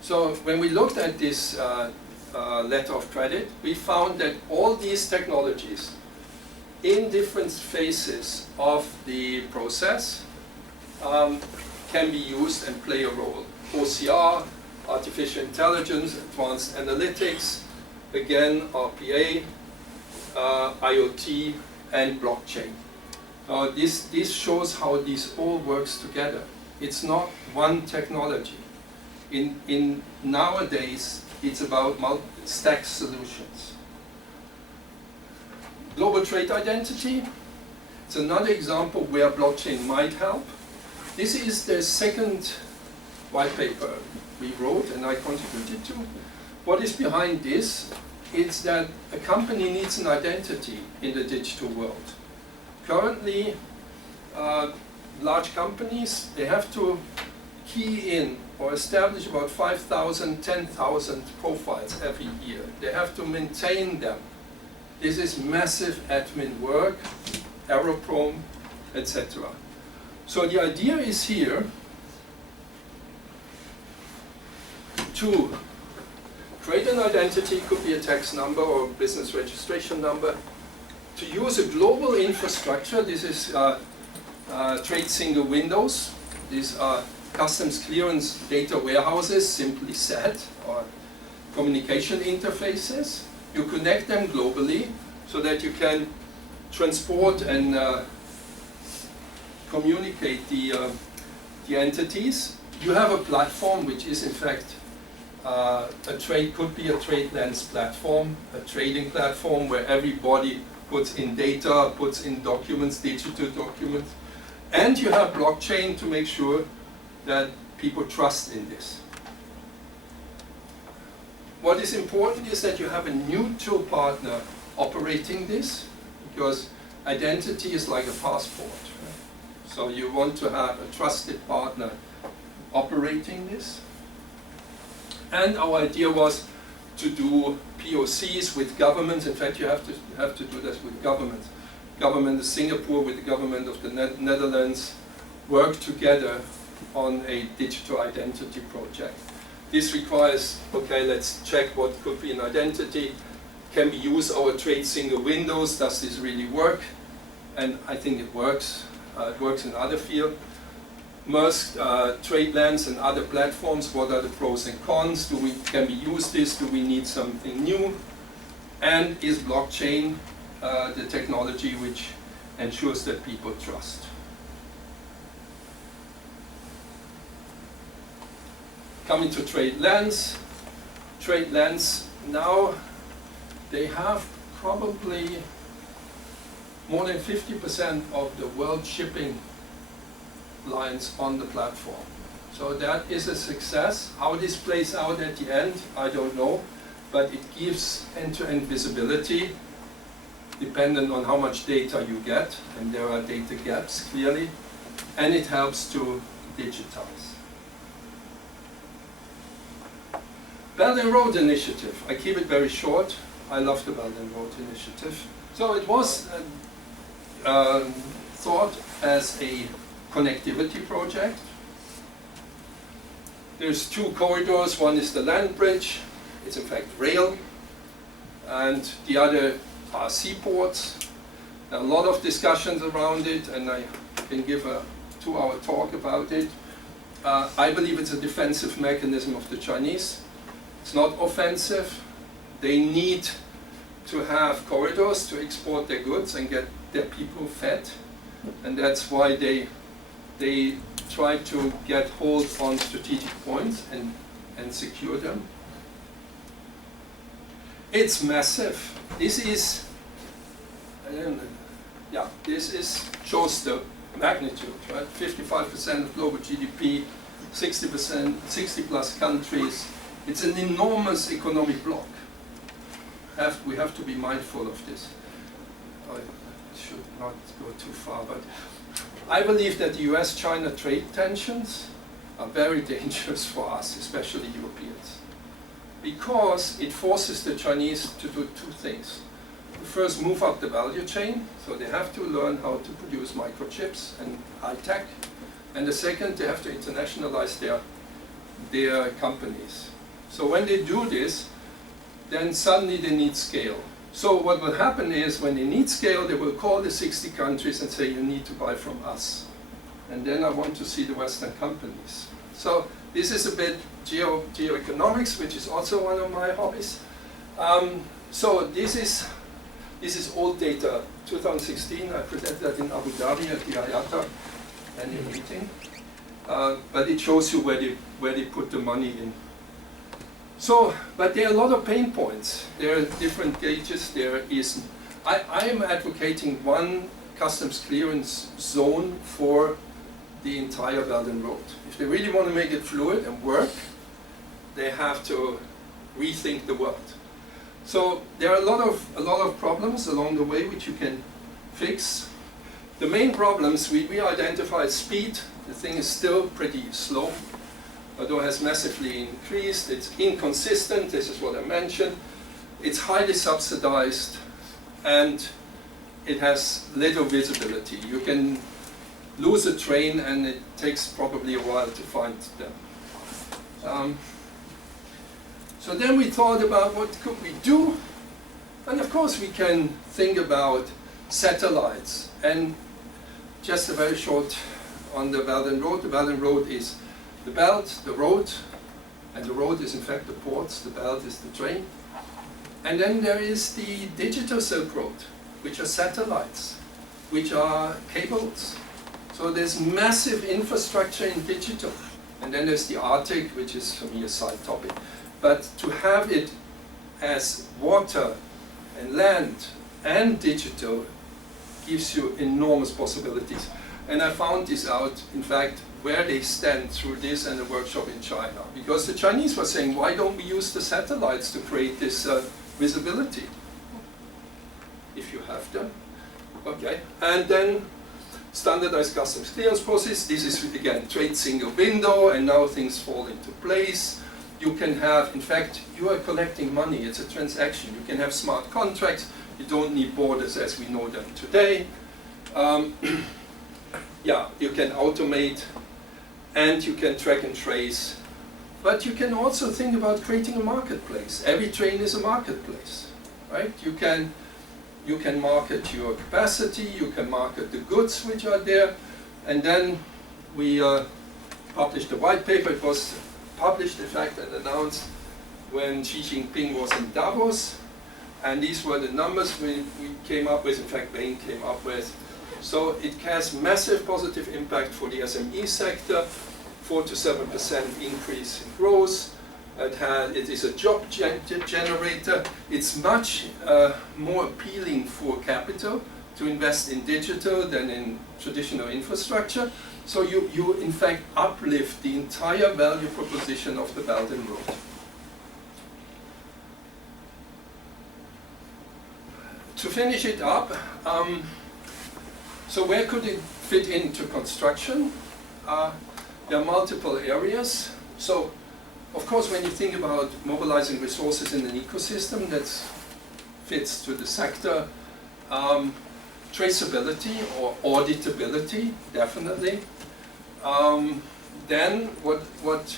So when we looked at this letter of credit, we found that all these technologies in different phases of the process can be used and play a role. OCR, artificial intelligence, advanced analytics, again RPA, IoT, and blockchain. This shows how this all works together. It's not one technology. In nowadays, it's about stack solutions. Global trade identity. It's another example where blockchain might help. This is the second white paper we wrote and I contributed to. What is behind this is that a company needs an identity in the digital world. Currently, large companies, they have to key in or establish about 5,000, 10,000 profiles every year. They have to maintain them. This is massive admin work, error-prone, etc. So the idea is here to create an identity, could be a tax number or a business registration number, to use a global infrastructure. This is trade single windows. These are customs clearance data warehouses, simply said, or communication interfaces. You connect them globally so that you can transport and communicate the entities. You have a platform which is in fact could be a trade lens platform, a trading platform where everybody puts in data, puts in documents, digital documents, and you have blockchain to make sure that people trust in this. What is important is that you have a neutral partner operating this, because identity is like a passport. Right? So you want to have a trusted partner operating this. And our idea was to do POCs with governments. In fact, you have to do that with governments. Government of Singapore with the government of the Netherlands work together on a digital identity project. This requires, okay, let's check what could be an identity. Can we use our trade single windows? Does this really work? And I think it works. It works in other fields. Merged trade lands and other platforms, what are the pros and cons? Can we use this? Do we need something new? And is blockchain the technology which ensures that people trust? Coming to trade lands. Trade lands now, they have probably more than 50% of the world shipping lines on the platform. So that is a success. How this plays out at the end, I don't know, but it gives end-to-end visibility dependent on how much data you get, and there are data gaps clearly, and it helps to digitize. Belt and Road Initiative. I keep it very short. I love the Belt and Road Initiative. So it was thought as a connectivity project. There's two corridors. One is the land bridge. It's in fact rail. And the other are seaports. A lot of discussions around it, and I can give a 2-hour talk about it. I believe it's a defensive mechanism of the Chinese. It's not offensive. They need to have corridors to export their goods and get their people fed. And that's why they try to get hold on strategic points and secure them. It's massive. This is, shows the magnitude, right? 55% of global GDP, 60 plus countries. It's an enormous economic bloc. We have to be mindful of this. I should not go too far, but I believe that the US-China trade tensions are very dangerous for us, especially Europeans, because it forces the Chinese to do two things. First, move up the value chain, so they have to learn how to produce microchips and high tech. And the second, they have to internationalize their companies. So when they do this, then suddenly they need scale. So what will happen is, when they need scale, they will call the 60 countries and say, you need to buy from us. And then I want to see the Western companies. So this is a bit geoeconomics, which is also one of my hobbies. So this is old data, 2016. I presented that in Abu Dhabi at the IATA annual meeting. But it shows you where they put the money in. So, but there are a lot of pain points. There are different gauges. I am advocating one customs clearance zone for the entire Belt and Road. If they really want to make it fluid and work, they have to rethink the world. So there are a lot of problems along the way which you can fix. The main problems we identified: speed. The thing is still pretty slow, although it has massively increased. It's inconsistent, this is what I mentioned. It's highly subsidized, and it has little visibility. You can lose a train and it takes probably a while to find them. So then we thought about what could we do, and of course we can think about satellites. And just a very short on the Belt and Road. The Belt and Road is the belt, the road, and the road is in fact the ports, the belt is the train. And then there is the digital Silk Road, which are satellites, which are cables. So there's massive infrastructure in digital. And then there's the Arctic, which is for me a side topic. But to have it as water and land and digital gives you enormous possibilities. And I found this out, in fact, where they stand through this and a workshop in China. Because the Chinese were saying, why don't we use the satellites to create this visibility? If you have them. Okay. And then standardized customs clearance process. This is, again, trade single window, and now things fall into place. you can have, in fact, you are collecting money, it's a transaction. You can have smart contracts, you don't need borders as we know them today. Yeah, you can automate and you can track and trace. But you can also think about creating a marketplace. Every train is a marketplace, right? You can market your capacity, you can market the goods which are there, and then we published a white paper. It was published, in fact, and announced when Xi Jinping was in Davos, and these were the numbers we came up with, in fact, Bain came up with. So it has massive positive impact for the SME sector, 4 to 7% increase in growth. It is a job generator. It's much more appealing for capital to invest in digital than in traditional infrastructure. So you in fact uplift the entire value proposition of the Belt and Road. To finish it up, so where could it fit into construction? There are multiple areas. So, of course, when you think about mobilizing resources in an ecosystem, that fits to the sector. Traceability or auditability, definitely. Then what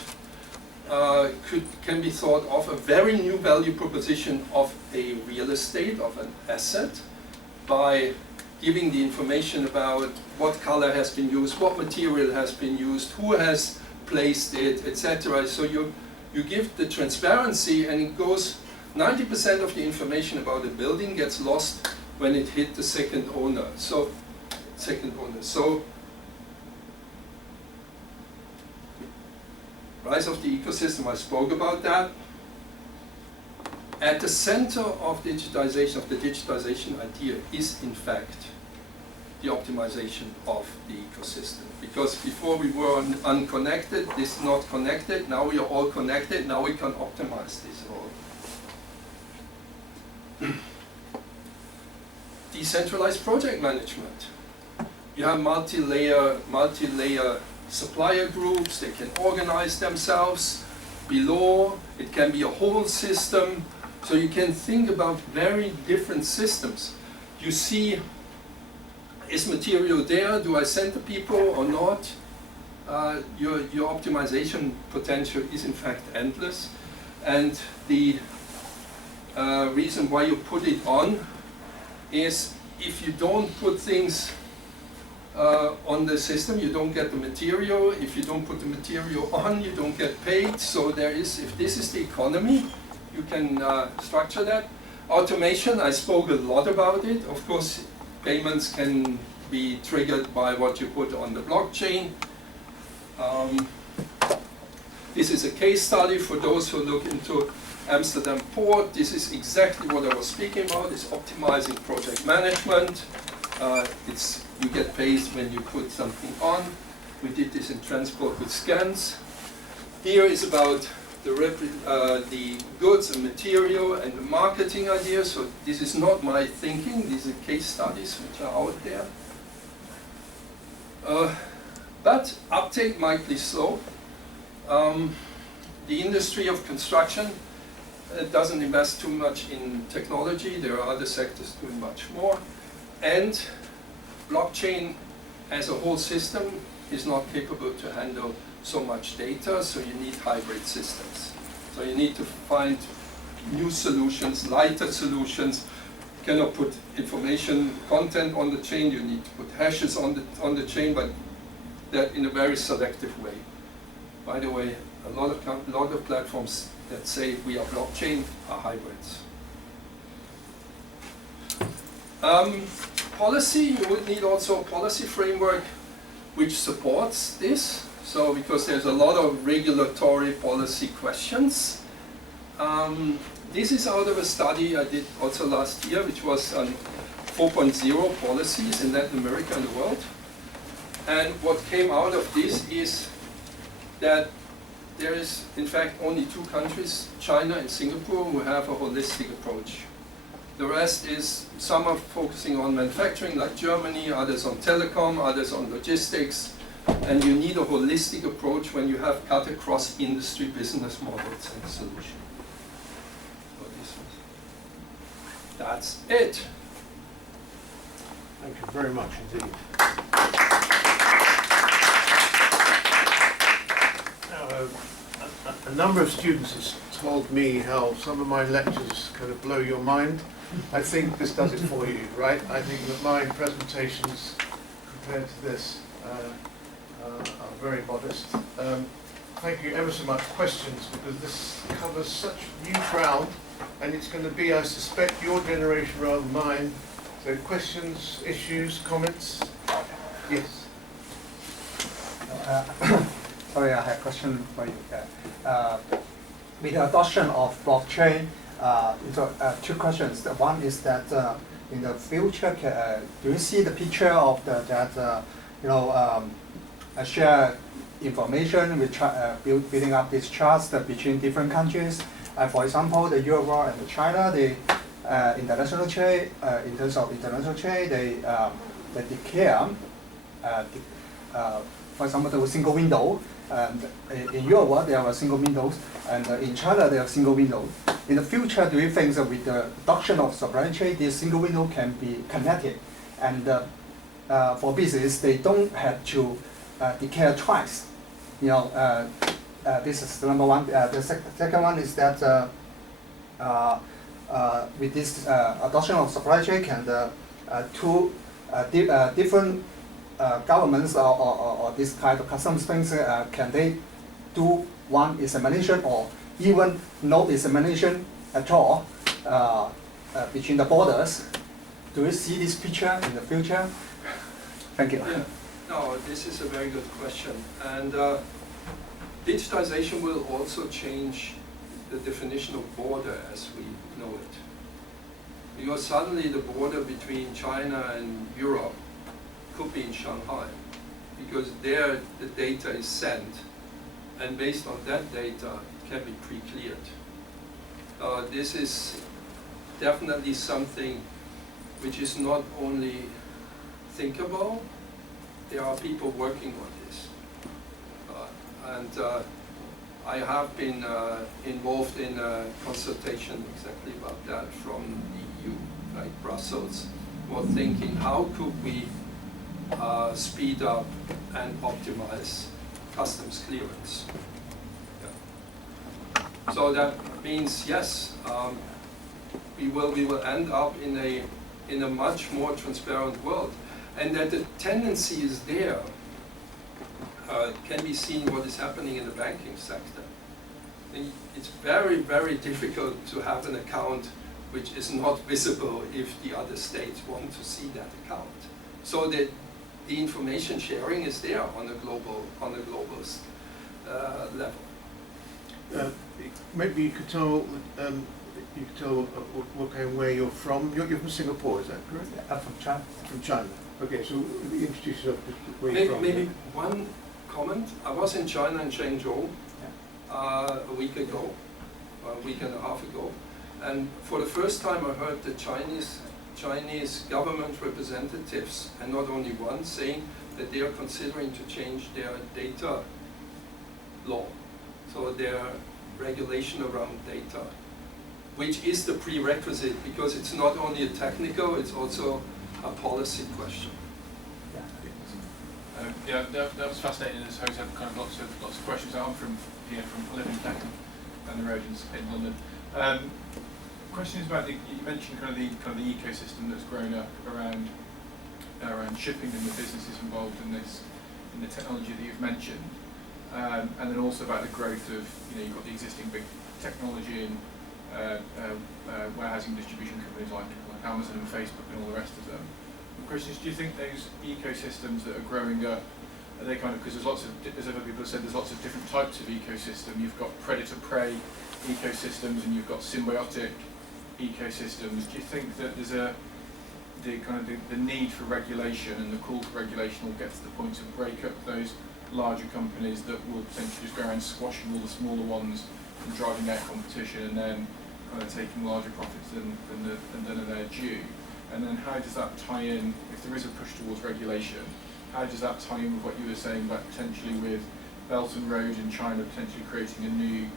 can be thought of a very new value proposition of a real estate, of an asset, by giving the information about what color has been used, what material has been used, who has placed it, etc. So you give the transparency, and it goes, 90% of the information about a building gets lost when it hit the second owner. So rise of the ecosystem, I spoke about that. At the center of the digitization idea is in fact the optimization of the ecosystem. Because before we were unconnected, this is not connected, now we are all connected, now we can optimize this all. Decentralized project management. You have multi-layer supplier groups, they can organize themselves. Below, it can be a whole system. So you can think about very different systems. You see, is material there? Do I send the people or not? Your optimization potential is in fact endless. And the reason why you put it on is if you don't put things on the system, you don't get the material. If you don't put the material on, you don't get paid. So there is, if this is the economy, you can structure that. Automation, I spoke a lot about it. Of course, payments can be triggered by what you put on the blockchain. This is a case study for those who look into Amsterdam Port. This is exactly what I was speaking about, is optimizing project management. You get paid when you put something on. We did this in transport with scans. Here is about the goods and material and the marketing idea. So this is not my thinking, these are case studies which are out there. But uptake might be slow. The industry of construction doesn't invest too much in technology. There are other sectors doing much more. And blockchain as a whole system is not capable to handle so much data, so you need hybrid systems. So you need to find new solutions, lighter solutions. You cannot put information, content on the chain, you need to put hashes on the chain, but that in a very selective way. By the way, a lot of platforms that say we are blockchain are hybrids. Policy, you would need also a policy framework which supports this. So, because there's a lot of regulatory policy questions. This is out of a study I did also last year, which was on 4.0 policies in Latin America and the world. And what came out of this is that there is, in fact, only 2 countries, China and Singapore, who have a holistic approach. The rest is, some are focusing on manufacturing, like Germany, others on telecom, others on logistics. And you need a holistic approach when you have cut across industry business models and solutions. That's it. Thank you very much indeed. Now, a number of students have told me how some of my lectures kind of blow your mind. I think this does it for you, right? I think that my presentations compared to this are very modest. Thank you ever so much. Questions, because this covers such new ground, and it's going to be, I suspect, your generation rather than mine. So questions, issues, comments? Yes. Sorry, I have a question for you. With the adoption of blockchain, two questions. One is that in the future, do you see the picture of share information with building up this trust between different countries? For example, the Europe and China, the international trade, in terms of international trade, they declare, for example, the single window. And in Europe, they have a single windows, and in China, they have single window. In the future, do you think that with the adoption of supply chain, this single window can be connected? And for business, they don't have to declare twice. This is number one. The second one is that with this adoption of supply chain, can two different governments or this kind of customs things, can they do one examination or even no examination at all between the borders? Do you see this picture in the future? Thank you. Yeah. No, this is a very good question. And digitization will also change the definition of border as we know it. Because suddenly the border between China and Europe could be in Shanghai, because there the data is sent, and based on that data it can be pre-cleared. This is definitely something which is not only thinkable, there are people working on this. I have been involved in a consultation exactly about that from the EU, like Brussels, were thinking how could we speed up and optimize customs clearance. Yeah. So that means, yes, we will end up in a much more transparent world, and that the tendency is there. Can be seen what is happening in the banking sector. And it's very, very difficult to have an account which is not visible if the other states want to see that account. So that the information sharing is there on a global level. Maybe you could tell Wolfgang where you're from. You're from Singapore, is that correct? Yeah, I'm from China. From China. Okay, so introduce yourself. Where you're from. Maybe one comment. I was in China in Chengzhou a week and a half ago, and for the first time I heard the Chinese government representatives, and not only one, saying that they are considering to change their data law, so their regulation around data, which is the prerequisite, because it's not only a technical, it's also a policy question. Yeah, that was fascinating. As Jose had kind of lots of questions. I'm from here, I live in Peckham, down the road in London. Questions about you mentioned kind of the ecosystem that's grown up around shipping and the businesses involved in this, in the technology that you've mentioned, and then also about the growth of, you've got the existing big technology and warehousing distribution companies like Amazon and Facebook and all the rest of them. Questions, do you think those ecosystems that are growing up, are they kind of, because there's lots of, as other people have said, there's lots of different types of ecosystem. You've got predator-prey ecosystems and you've got symbiotic ecosystems. Do you think that there's the need for regulation and the call for regulation will get to the point to break up those larger companies that will potentially just go around squashing all the smaller ones and driving out competition and then kind of taking larger profits than are their due? And then how does that tie in, if there is a push towards regulation, how does that tie in with what you were saying about potentially with Belt and Road in China potentially creating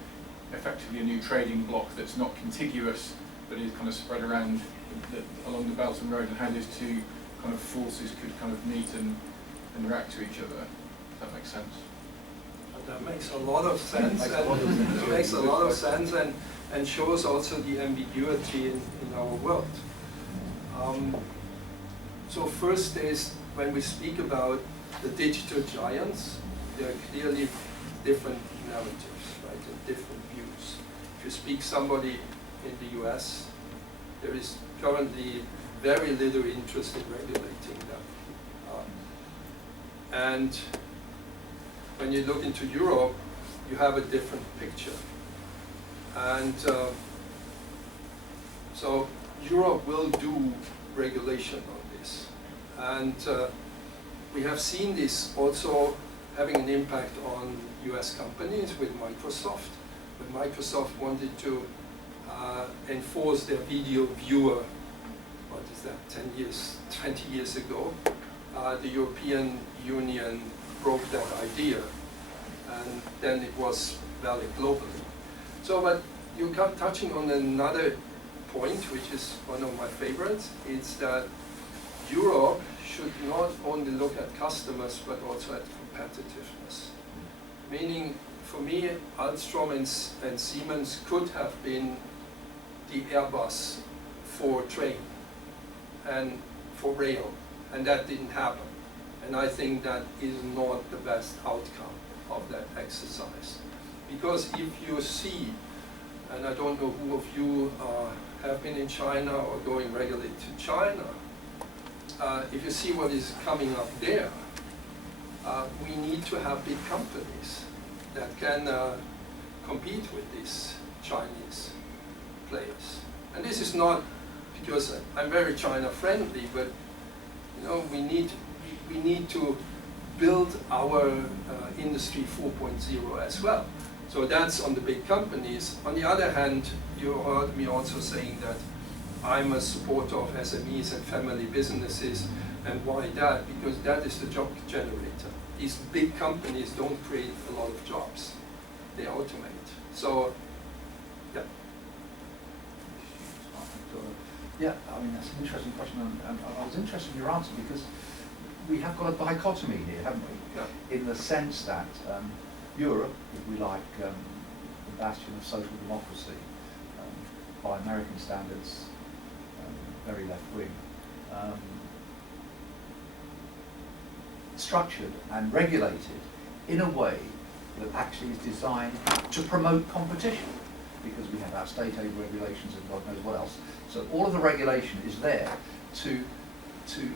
effectively a new trading block that's not contiguous, but is kind of spread around along the Belt and Road, and how those two kind of forces could kind of meet and react to each other? Does that make sense? That makes a lot of sense. It makes a lot of sense, and shows also the ambiguity in our world. So first is, when we speak about the digital giants, there are clearly different narratives, right, and different views. If you speak somebody in the US, there is currently very little interest in regulating them. And when you look into Europe, you have a different picture. And so Europe will do regulation on this. And we have seen this also having an impact on US companies with Microsoft. When Microsoft wanted to enforce their video viewer, what is that, 10 years, 20 years ago, the European Union broke that idea, and then it was valid globally. So, but you're touching on another point, which is one of my favorites. It's that Europe should not only look at customers, but also at competitiveness. Meaning, for me, Alstom and Siemens could have been the Airbus for train and for rail, and that didn't happen. And I think that is not the best outcome of that exercise. Because if you see, and I don't know who of you have been in China or going regularly to China, if you see what is coming up there, we need to have big companies that can compete with these Chinese players. And this is not because I'm very China friendly, but you know, we need to build our industry 4.0 as well. So that's on the big companies. On the other hand, you heard me also saying that I'm a supporter of SMEs and family businesses. And why that? Because that is the job generator. These big companies don't create a lot of jobs. They automate. So, yeah. Yeah, I mean, that's an interesting question, and I was interested in your answer because we have got a dichotomy here, haven't we? Yeah. In the sense that Europe, if we like, the bastion of social democracy, by American standards, very left-wing, structured and regulated in a way that actually is designed to promote competition, because we have our state aid regulations and God knows what else. So all of the regulation is there to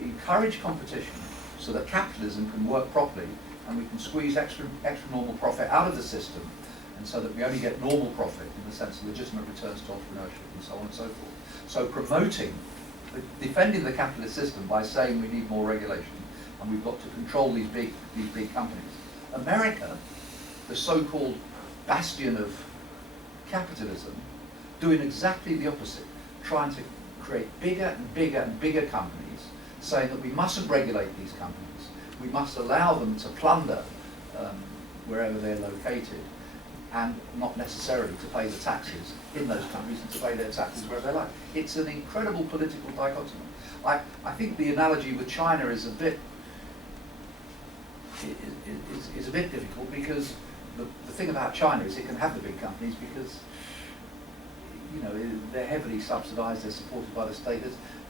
encourage competition so that capitalism can work properly and we can squeeze extra normal profit out of the system, and so that we only get normal profit in the sense of legitimate returns to entrepreneurship and so on and so forth. So promoting, defending the capitalist system by saying we need more regulation and we've got to control these big companies. America, the so-called bastion of capitalism, doing exactly the opposite, trying to create bigger and bigger and bigger companies, saying that we mustn't regulate these companies, we must allow them to plunder wherever they're located, and not necessarily to pay the taxes in those countries and to pay their taxes wherever they like. It's an incredible political dichotomy. I think the analogy with China is a bit difficult, because the thing about China is it can have the big companies because, you know, they're heavily subsidised, they're supported by the state.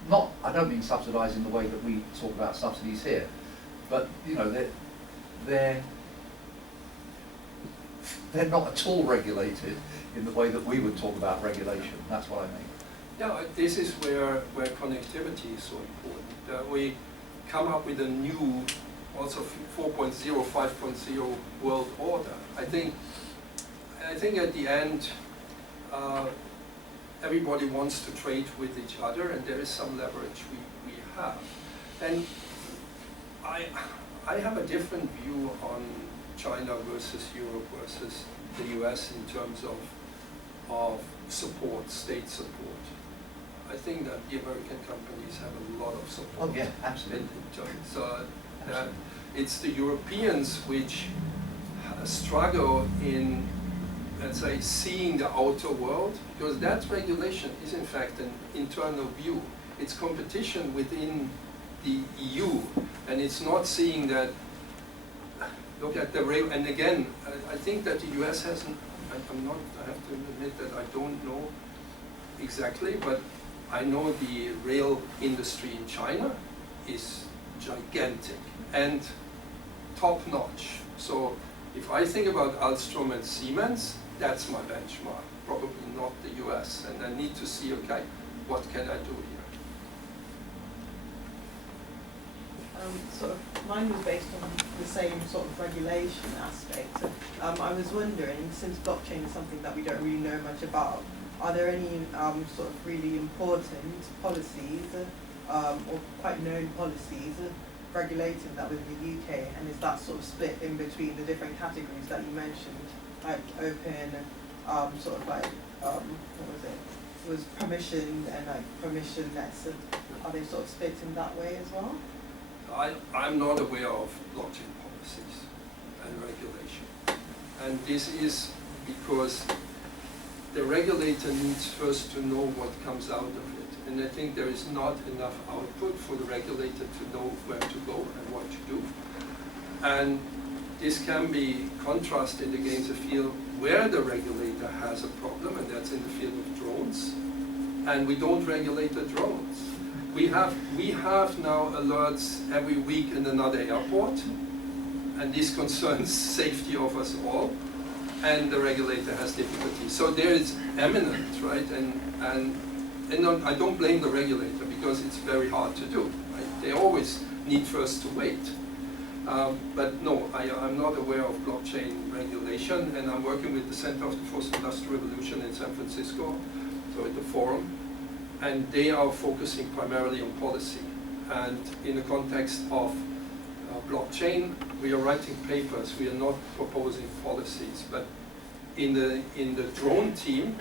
I don't mean subsidised in the way that we talk about subsidies here, but you know, they're not at all regulated in the way that we would talk about regulation. That's what I mean. Yeah, this is where connectivity is so important. We come up with a new, also 4.0, 5.0 world order. I think at the end, everybody wants to trade with each other, and there is some leverage we have. And I have a different view on China versus Europe versus the US in terms of support, state support. I think that the American companies have a lot of support. Oh yeah, absolutely. So it's the Europeans which struggle in, let's say, seeing the outer world, because that regulation is in fact an internal view. It's competition within the EU, and it's not seeing that, look at the rail, and again, I think that the US hasn't, I have to admit that I don't know exactly, but I know the rail industry in China is gigantic and top-notch. So if I think about Alstom and Siemens, that's my benchmark, probably not the US, and I need to see, okay, what can I do here? Sort of, mine was based on the same sort of regulation aspect. I was wondering, since blockchain is something that we don't really know much about, are there any sort of really important policies or quite known policies regulating that within the UK, and is that sort of split in between the different categories that you mentioned, like open, sort of like, what was it? It was permission and like permissionless. Are they sort of split in that way as well? I'm not aware of blockchain policies and regulation. And this is because the regulator needs first to know what comes out of it. And I think there is not enough output for the regulator to know where to go and what to do. And this can be contrasted against a field where the regulator has a problem, and that's in the field of drones. And we don't regulate the drones. We have now alerts every week in another airport, and this concerns safety of us all, and the regulator has difficulty. So there is eminent, right? And I don't blame the regulator, because it's very hard to do, right? They always need first to wait. But no, I'm not aware of blockchain regulation, and I'm working with the Center of the Fourth Industrial Revolution in San Francisco, so at the forum. And they are focusing primarily on policy. And in the context of blockchain, we are writing papers. We are not proposing policies. But in the drone team,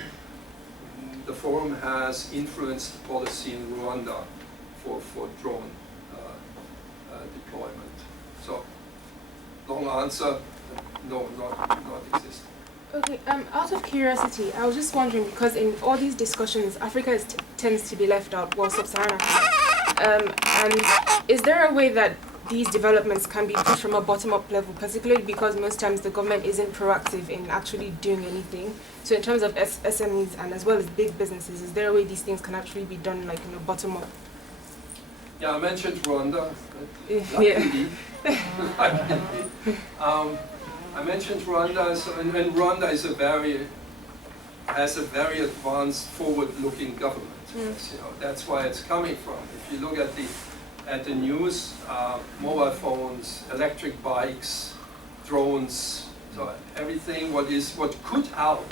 the forum has influenced policy in Rwanda for drone deployment. So, long answer, no, not existing. Okay, out of curiosity, I was just wondering, because in all these discussions, Africa tends to be left out, well, sub-Saharan Africa. And is there a way that these developments can be pushed from a bottom-up level, particularly because most times the government isn't proactive in actually doing anything? So in terms of SMEs and as well as big businesses, is there a way these things can actually be done like in a bottom-up? Yeah, I mentioned Rwanda. Yeah. I mentioned Rwanda, and Rwanda is has a very advanced, forward-looking government. Mm. You know, that's why it's coming from. If you look at the news, mobile phones, electric bikes, drones, so everything what could help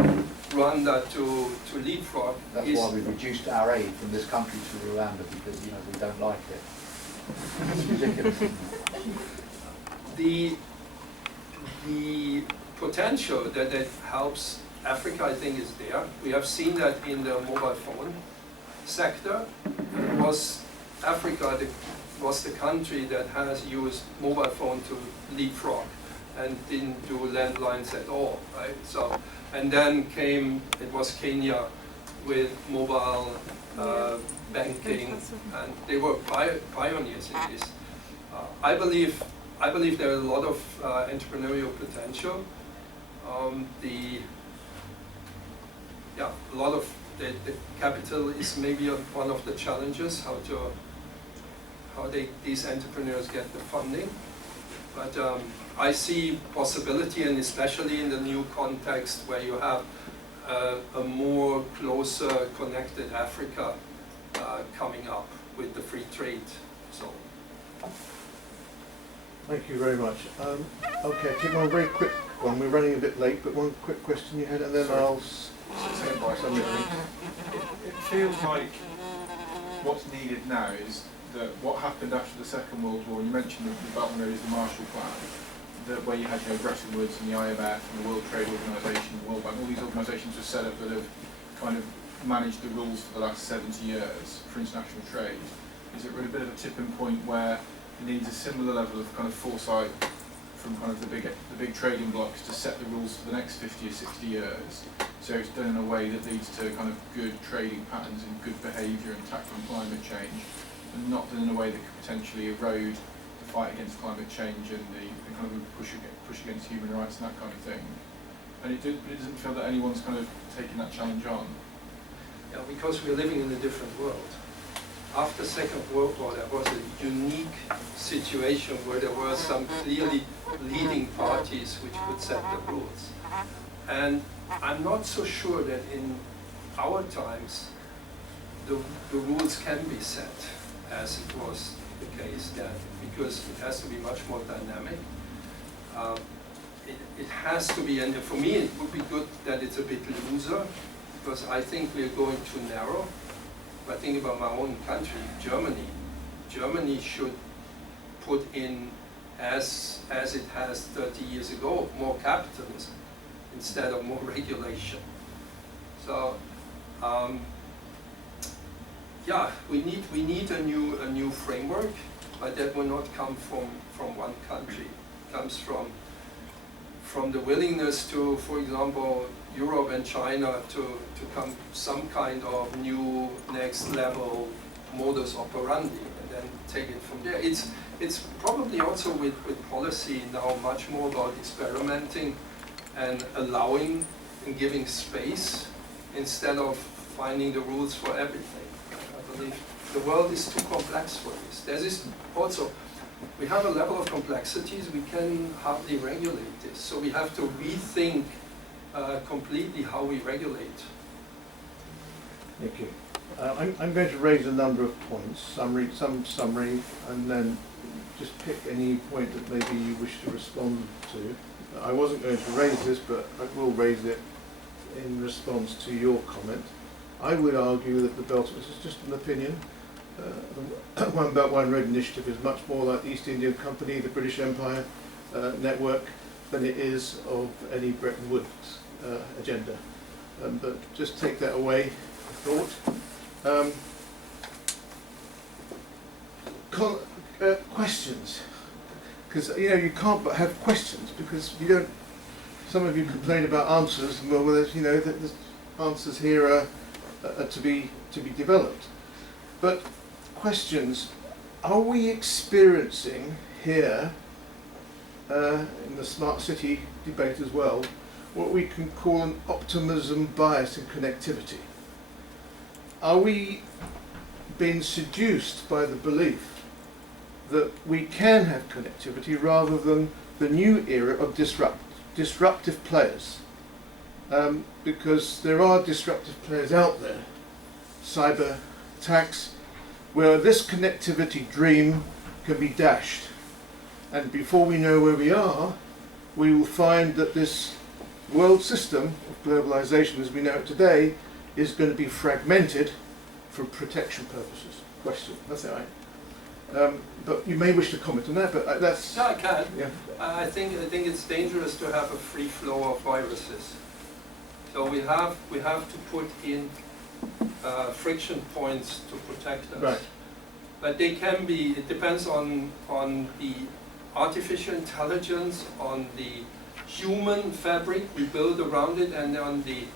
Rwanda to leapfrog. That's why we reduced our aid from this country to Rwanda, because we don't like it. It's ridiculous. The potential that helps Africa, I think, is there. We have seen that in the mobile phone sector. Africa was the country that has used mobile phone to leapfrog and didn't do landlines at all, right? So, and then it was Kenya with mobile banking, and they were pioneers in this. I believe there is a lot of entrepreneurial potential. A lot of the capital is maybe one of the challenges, how these entrepreneurs get the funding. But I see possibility, and especially in the new context where you have a more closer connected Africa coming up with the free trade zone. Thank you very much. Okay, take one very quick one. We're running a bit late, but one quick question you had, and then I'll submit. It feels like what's needed now is that what happened after the Second World War, and you mentioned the Belt known as the Marshall Plan, that where you had Bretton Woods and the IMF and the World Trade Organization, the World Bank, all these organizations were set up that have kind of managed the rules for the last 70 years for international trade. Is it really a bit of a tipping point where it needs a similar level of kind of foresight from kind of the big trading blocks to set the rules for the next 50 or 60 years. So it's done in a way that leads to kind of good trading patterns and good behaviour and tackling climate change, and not done in a way that could potentially erode the fight against climate change and the kind of push against human rights and that kind of thing. And it doesn't feel that anyone's kind of taking that challenge on. Yeah, because we're living in a different world. After Second World War, there was a unique situation where there were some clearly leading parties which could set the rules. And I'm not so sure that in our times the rules can be set as it was the case then, because it has to be much more dynamic. It has to be, and for me it would be good that it's a bit looser, because I think we're going too narrow. If I think about my own country, Germany. Germany should put in, as it has 30 years ago, more capitalism instead of more regulation. So, yeah, we need a new framework, but that will not come from one country. It comes from the willingness to, for example, Europe and China to come some kind of new next level modus operandi, and then take it from there. It's probably also with policy now much more about experimenting and allowing and giving space instead of finding the rules for everything. I believe the world is too complex for this. There is also, we have a level of complexities we can hardly regulate this, so we have to rethink completely how we regulate. Thank you. I'm going to raise a number of points, some summary, and then just pick any point that maybe you wish to respond to. I wasn't going to raise this, but I will raise it in response to your comment. I would argue that the Belt, this is just an opinion, the One Belt One Road initiative is much more like the East India Company, the British Empire network, than it is of any Bretton Woods agenda. But just take that away, thought. Questions, because you can't but have questions, because you don't. Some of you complain about answers. Well, there's the answers here are to be developed. But questions: are we experiencing here in the smart city debate as well what we can call an optimism bias in connectivity? Are we being seduced by the belief that we can have connectivity rather than the new era of disruptive players? Because there are disruptive players out there, cyber attacks, where this connectivity dream can be dashed. And before we know where we are, we will find that this world system of globalization as we know it today is going to be fragmented for protection purposes. Question, that's all right. But you may wish to comment on that, but that's... No, I can. Yeah. I think it's dangerous to have a free flow of viruses. So we have to put in friction points to protect us. Right. But they can be, it depends on the artificial intelligence, on the human fabric we build around it, and on the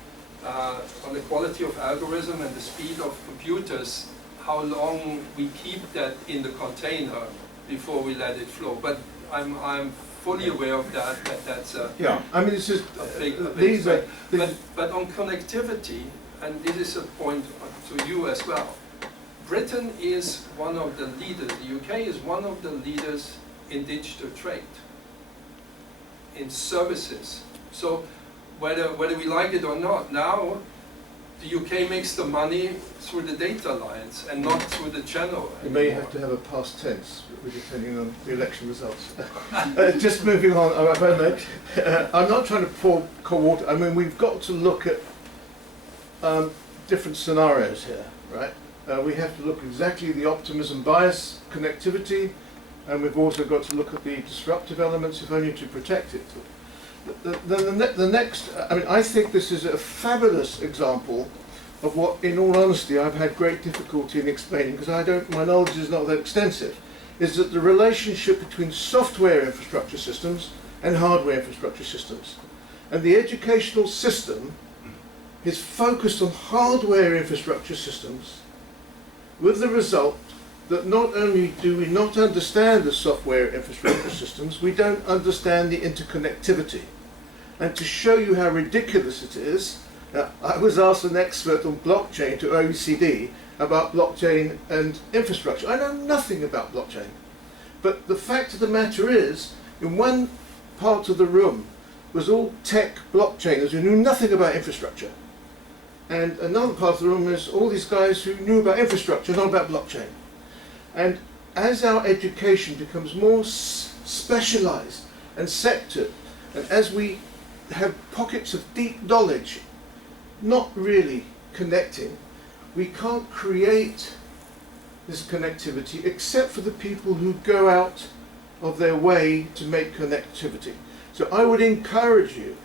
quality of algorithm and the speed of computers, how long we keep that in the container before we let it flow. But I'm fully aware of that's a, yeah. I mean, this is a big but on connectivity, and this is a point to you as well. Britain is one of the leaders. The UK is one of the leaders in digital trade, in services. So whether we like it or not, now the UK makes the money through the data lines and not through the channel You anymore. may have to have a past tense, depending on the election results. Just moving on, I'm not trying to pour cold water. I mean, we've got to look at different scenarios here, right? We have to look exactly at the optimism bias, connectivity, and we've also got to look at the disruptive elements, if only to protect it. The next, I mean, I think this is a fabulous example of what, in all honesty, I've had great difficulty in explaining, because my knowledge is not that extensive. is that the relationship between software infrastructure systems and hardware infrastructure systems. And the educational system is focused on hardware infrastructure systems, with the result that not only do we not understand the software infrastructure systems, we don't understand the interconnectivity. And to show you how ridiculous it is, I was asked an expert on blockchain to OECD about blockchain and infrastructure. I know nothing about blockchain. But the fact of the matter is, in one part of the room was all tech blockchainers who knew nothing about infrastructure. And another part of the room is all these guys who knew about infrastructure, not about blockchain. And as our education becomes more specialized and sectored, and as we have pockets of deep knowledge not really connecting, we can't create this connectivity except for the people who go out of their way to make connectivity. So I would encourage you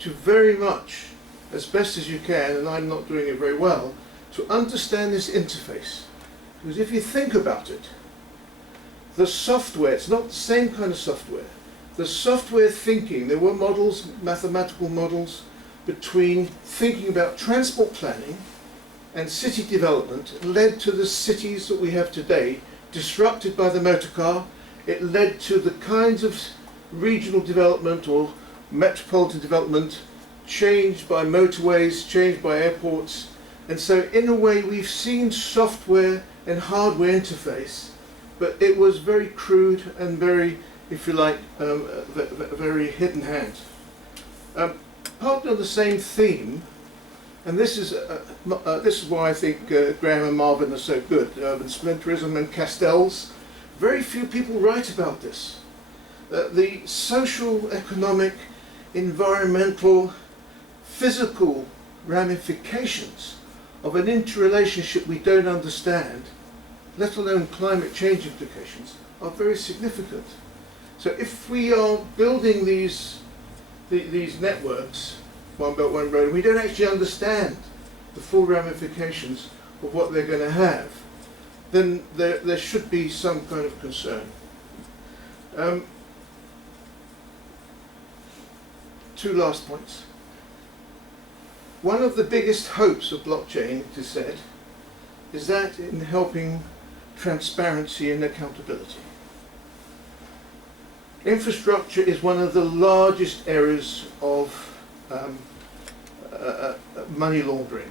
to very much, as best as you can, and I'm not doing it very well, to understand this interface. Because if you think about it, the software, it's not the same kind of software. The software thinking, there were models, mathematical models, between thinking about transport planning and city development led to the cities that we have today, disrupted by the motor car. It led to the kinds of regional development or metropolitan development changed by motorways, changed by airports. And so in a way we've seen software and hardware interface, but it was very crude and very, if you like, very hidden hand. Partly on the same theme, and this is why I think Graham and Marvin are so good, urban splinterism and Castells. Very few people write about this. The social, economic, environmental, physical ramifications of an interrelationship we don't understand, let alone climate change implications, are very significant. So if we are building these networks, One Belt, One Road, and we don't actually understand the full ramifications of what they're going to have, then there should be some kind of concern. Two last points. One of the biggest hopes of blockchain, it is said, is that in helping transparency and accountability. Infrastructure is one of the largest areas of money laundering,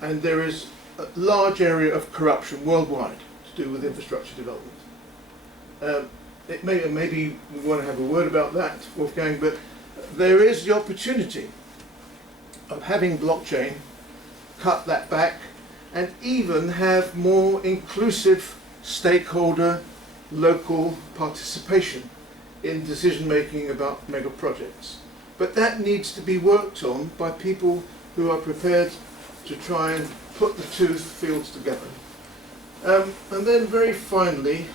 and there is a large area of corruption worldwide to do with infrastructure development. Maybe we want to have a word about that, Wolfgang, but there is the opportunity of having blockchain cut that back and even have more inclusive stakeholder local participation in decision making about mega projects. But that needs to be worked on by people who are prepared to try and put the two fields together. And then very finally,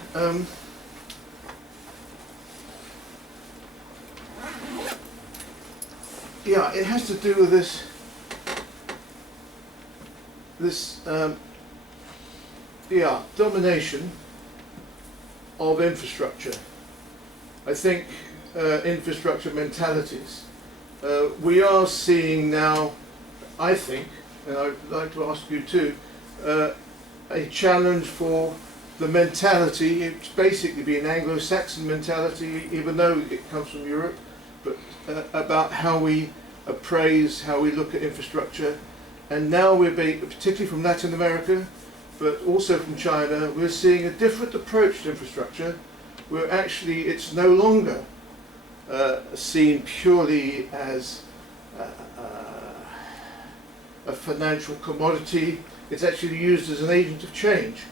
yeah, it has to do with this domination of infrastructure. I think infrastructure mentalities. We are seeing now, I think, and I'd like to ask you too, a challenge for the mentality. It's basically been an Anglo-Saxon mentality, even though it comes from Europe, but about how we appraise, how we look at infrastructure. And now we're being, particularly from Latin America, but also from China, we're seeing a different approach to infrastructure, where actually it's no longer seen purely as a financial commodity. It's actually used as an agent of change.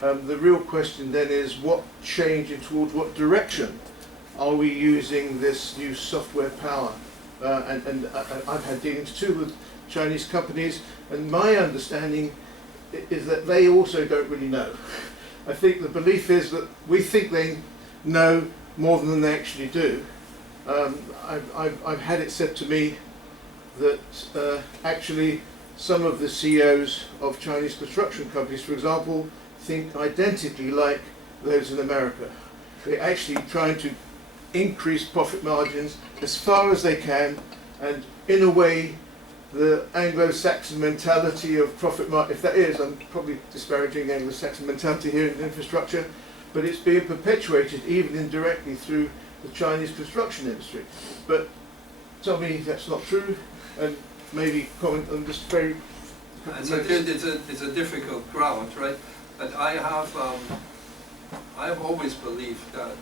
The real question then is, what change and towards what direction are we using this new software power? And I've had dealings too with Chinese companies, and my understanding is that they also don't really know. I think the belief is that we think they know more than they actually do. I've had it said to me that actually some of the CEOs of Chinese construction companies, for example, think identically like those in America. They're actually trying to increase profit margins as far as they can, and in a way, the Anglo-Saxon mentality of profit margin, if that is, I'm probably disparaging Anglo-Saxon mentality here in infrastructure, but it's being perpetuated even indirectly through the Chinese construction industry. But tell me that's not true, and maybe comment on this very... It's a difficult ground, right? But I've always believed that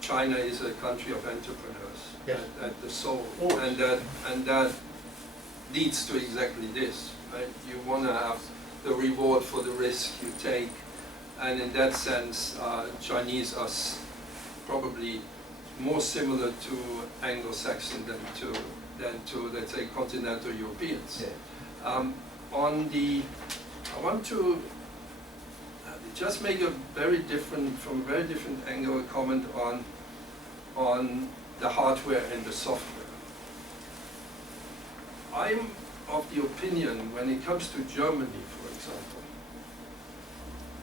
China is a country of entrepreneurs, yes, at the soul, always. and that leads to exactly this, right? You want to have the reward for the risk you take, and in that sense, Chinese are probably more similar to Anglo-Saxon than to let's say continental Europeans. Yeah. I want to just make from a very different angle, a comment on the hardware and the software. I'm of the opinion, when it comes to Germany, for example,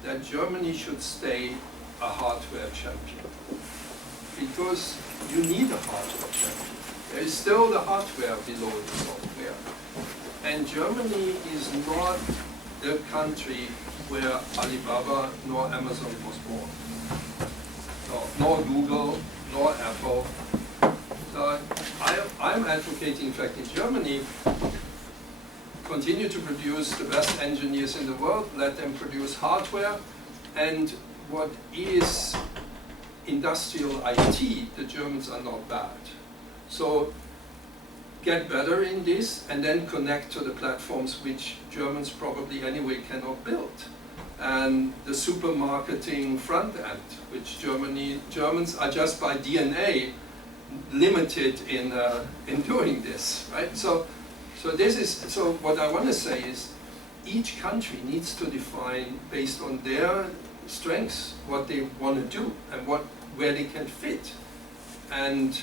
that Germany should stay a hardware champion, because you need a hardware champion. There is still the hardware below the software. And Germany is not the country where Alibaba nor Amazon was born. No, nor Google, nor Apple. So I'm advocating, in fact, in Germany, continue to produce the best engineers in the world, let them produce hardware, and what is industrial IT, the Germans are not bad. So get better in this, and then connect to the platforms which Germans probably anyway cannot build. And the supermarketing front end, which Germans are just by DNA limited in doing this, right? So what I want to say is, each country needs to define based on their strengths what they want to do and where they can fit, and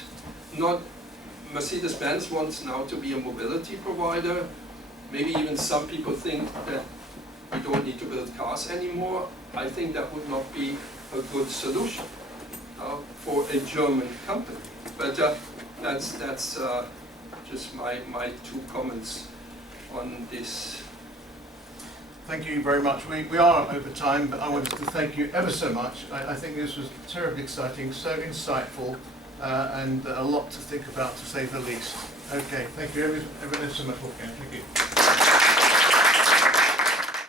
not. Mercedes-Benz wants now to be a mobility provider. Maybe even some people think that we don't need to build cars anymore. I think that would not be a good solution for a German company. But that's just my 2 comments on this. Thank you very much. We are over time, but I wanted to thank you ever so much. I think this was terribly exciting, so insightful, and a lot to think about, to say the least. Okay, thank you ever so much, Wolfgang. Thank you.